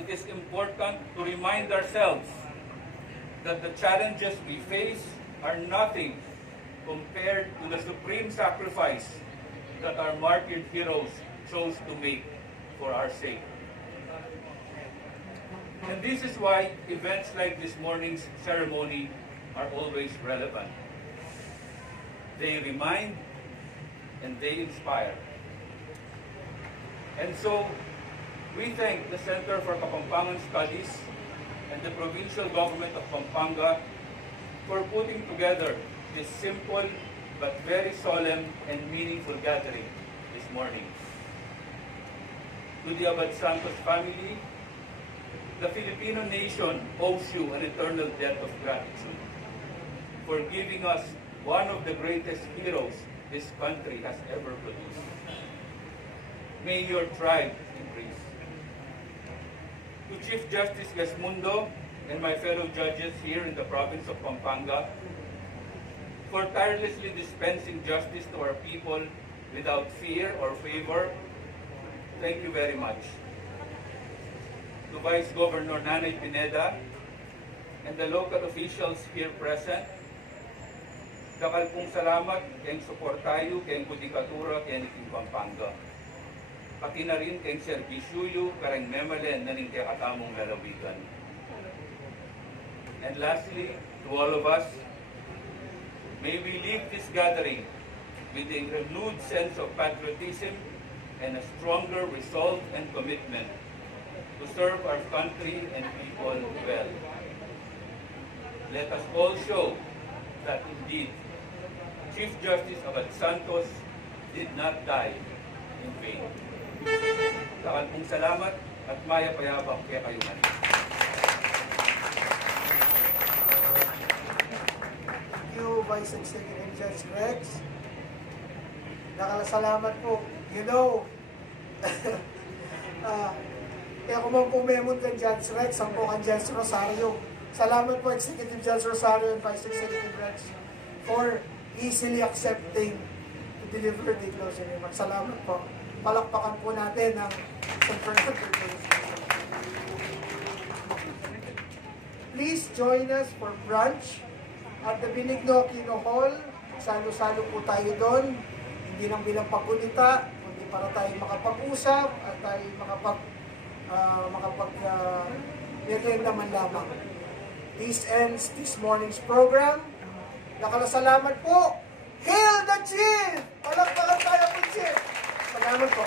it is important to remind ourselves that the challenges we face are nothing compared to the supreme sacrifice that our martyred heroes chose to make for our sake. And this is why events like this morning's ceremony are always relevant. They remind and they inspire. And so, we thank the Center for Kapampangan Studies and the provincial government of Pampanga for putting together this simple but very solemn and meaningful gathering this morning. To the Abad Santos family, the Filipino nation owes you an eternal debt of gratitude for giving us one of the greatest heroes this country has ever produced. May your tribe increase. To Chief Justice Gasmundo and my fellow judges here in the province of Pampanga for tirelessly dispensing justice to our people without fear or favor, thank you very much. To Vice Governor Nanay Pineda and the local officials here present, dakal pong salamat kayong suportayo, kayong Judikatura, kayong Pampanga. Pati na rin kayong Serbisuyo, karang memalen na rin kaya katamong lalawigan. And lastly, to all of us, may we leave this gathering with a renewed sense of patriotism and a stronger resolve and commitment to serve our country and people well. Let us all show that indeed, Chief Justice Abad Santos did not die in vain. Dakal pong salamat at maya payabang kaya kayo man. Thank you, Vice Executive Judge Rex. Nakalasalamat po. You know, kaya kung mang pumemon kang Judge Rex, ang po kang Judge Rosario. Salamat po, Executive Judge Rosario and Vice Executive Rex, for easily accepting to deliver the closing remarks. Salamat po. Palakpakan po natin ang San Fernando. Please join us for brunch at the Benigno Aquino Hall. Salo-salo po tayo doon. Hindi lang bilang pagkunita, kundi para tayo makapag-usap at tayo makapag-merienda man lamang. This ends this morning's program. Nakalasalamat po. Hail the Chief! Palakpakan tayo po, Chief! Salamat po.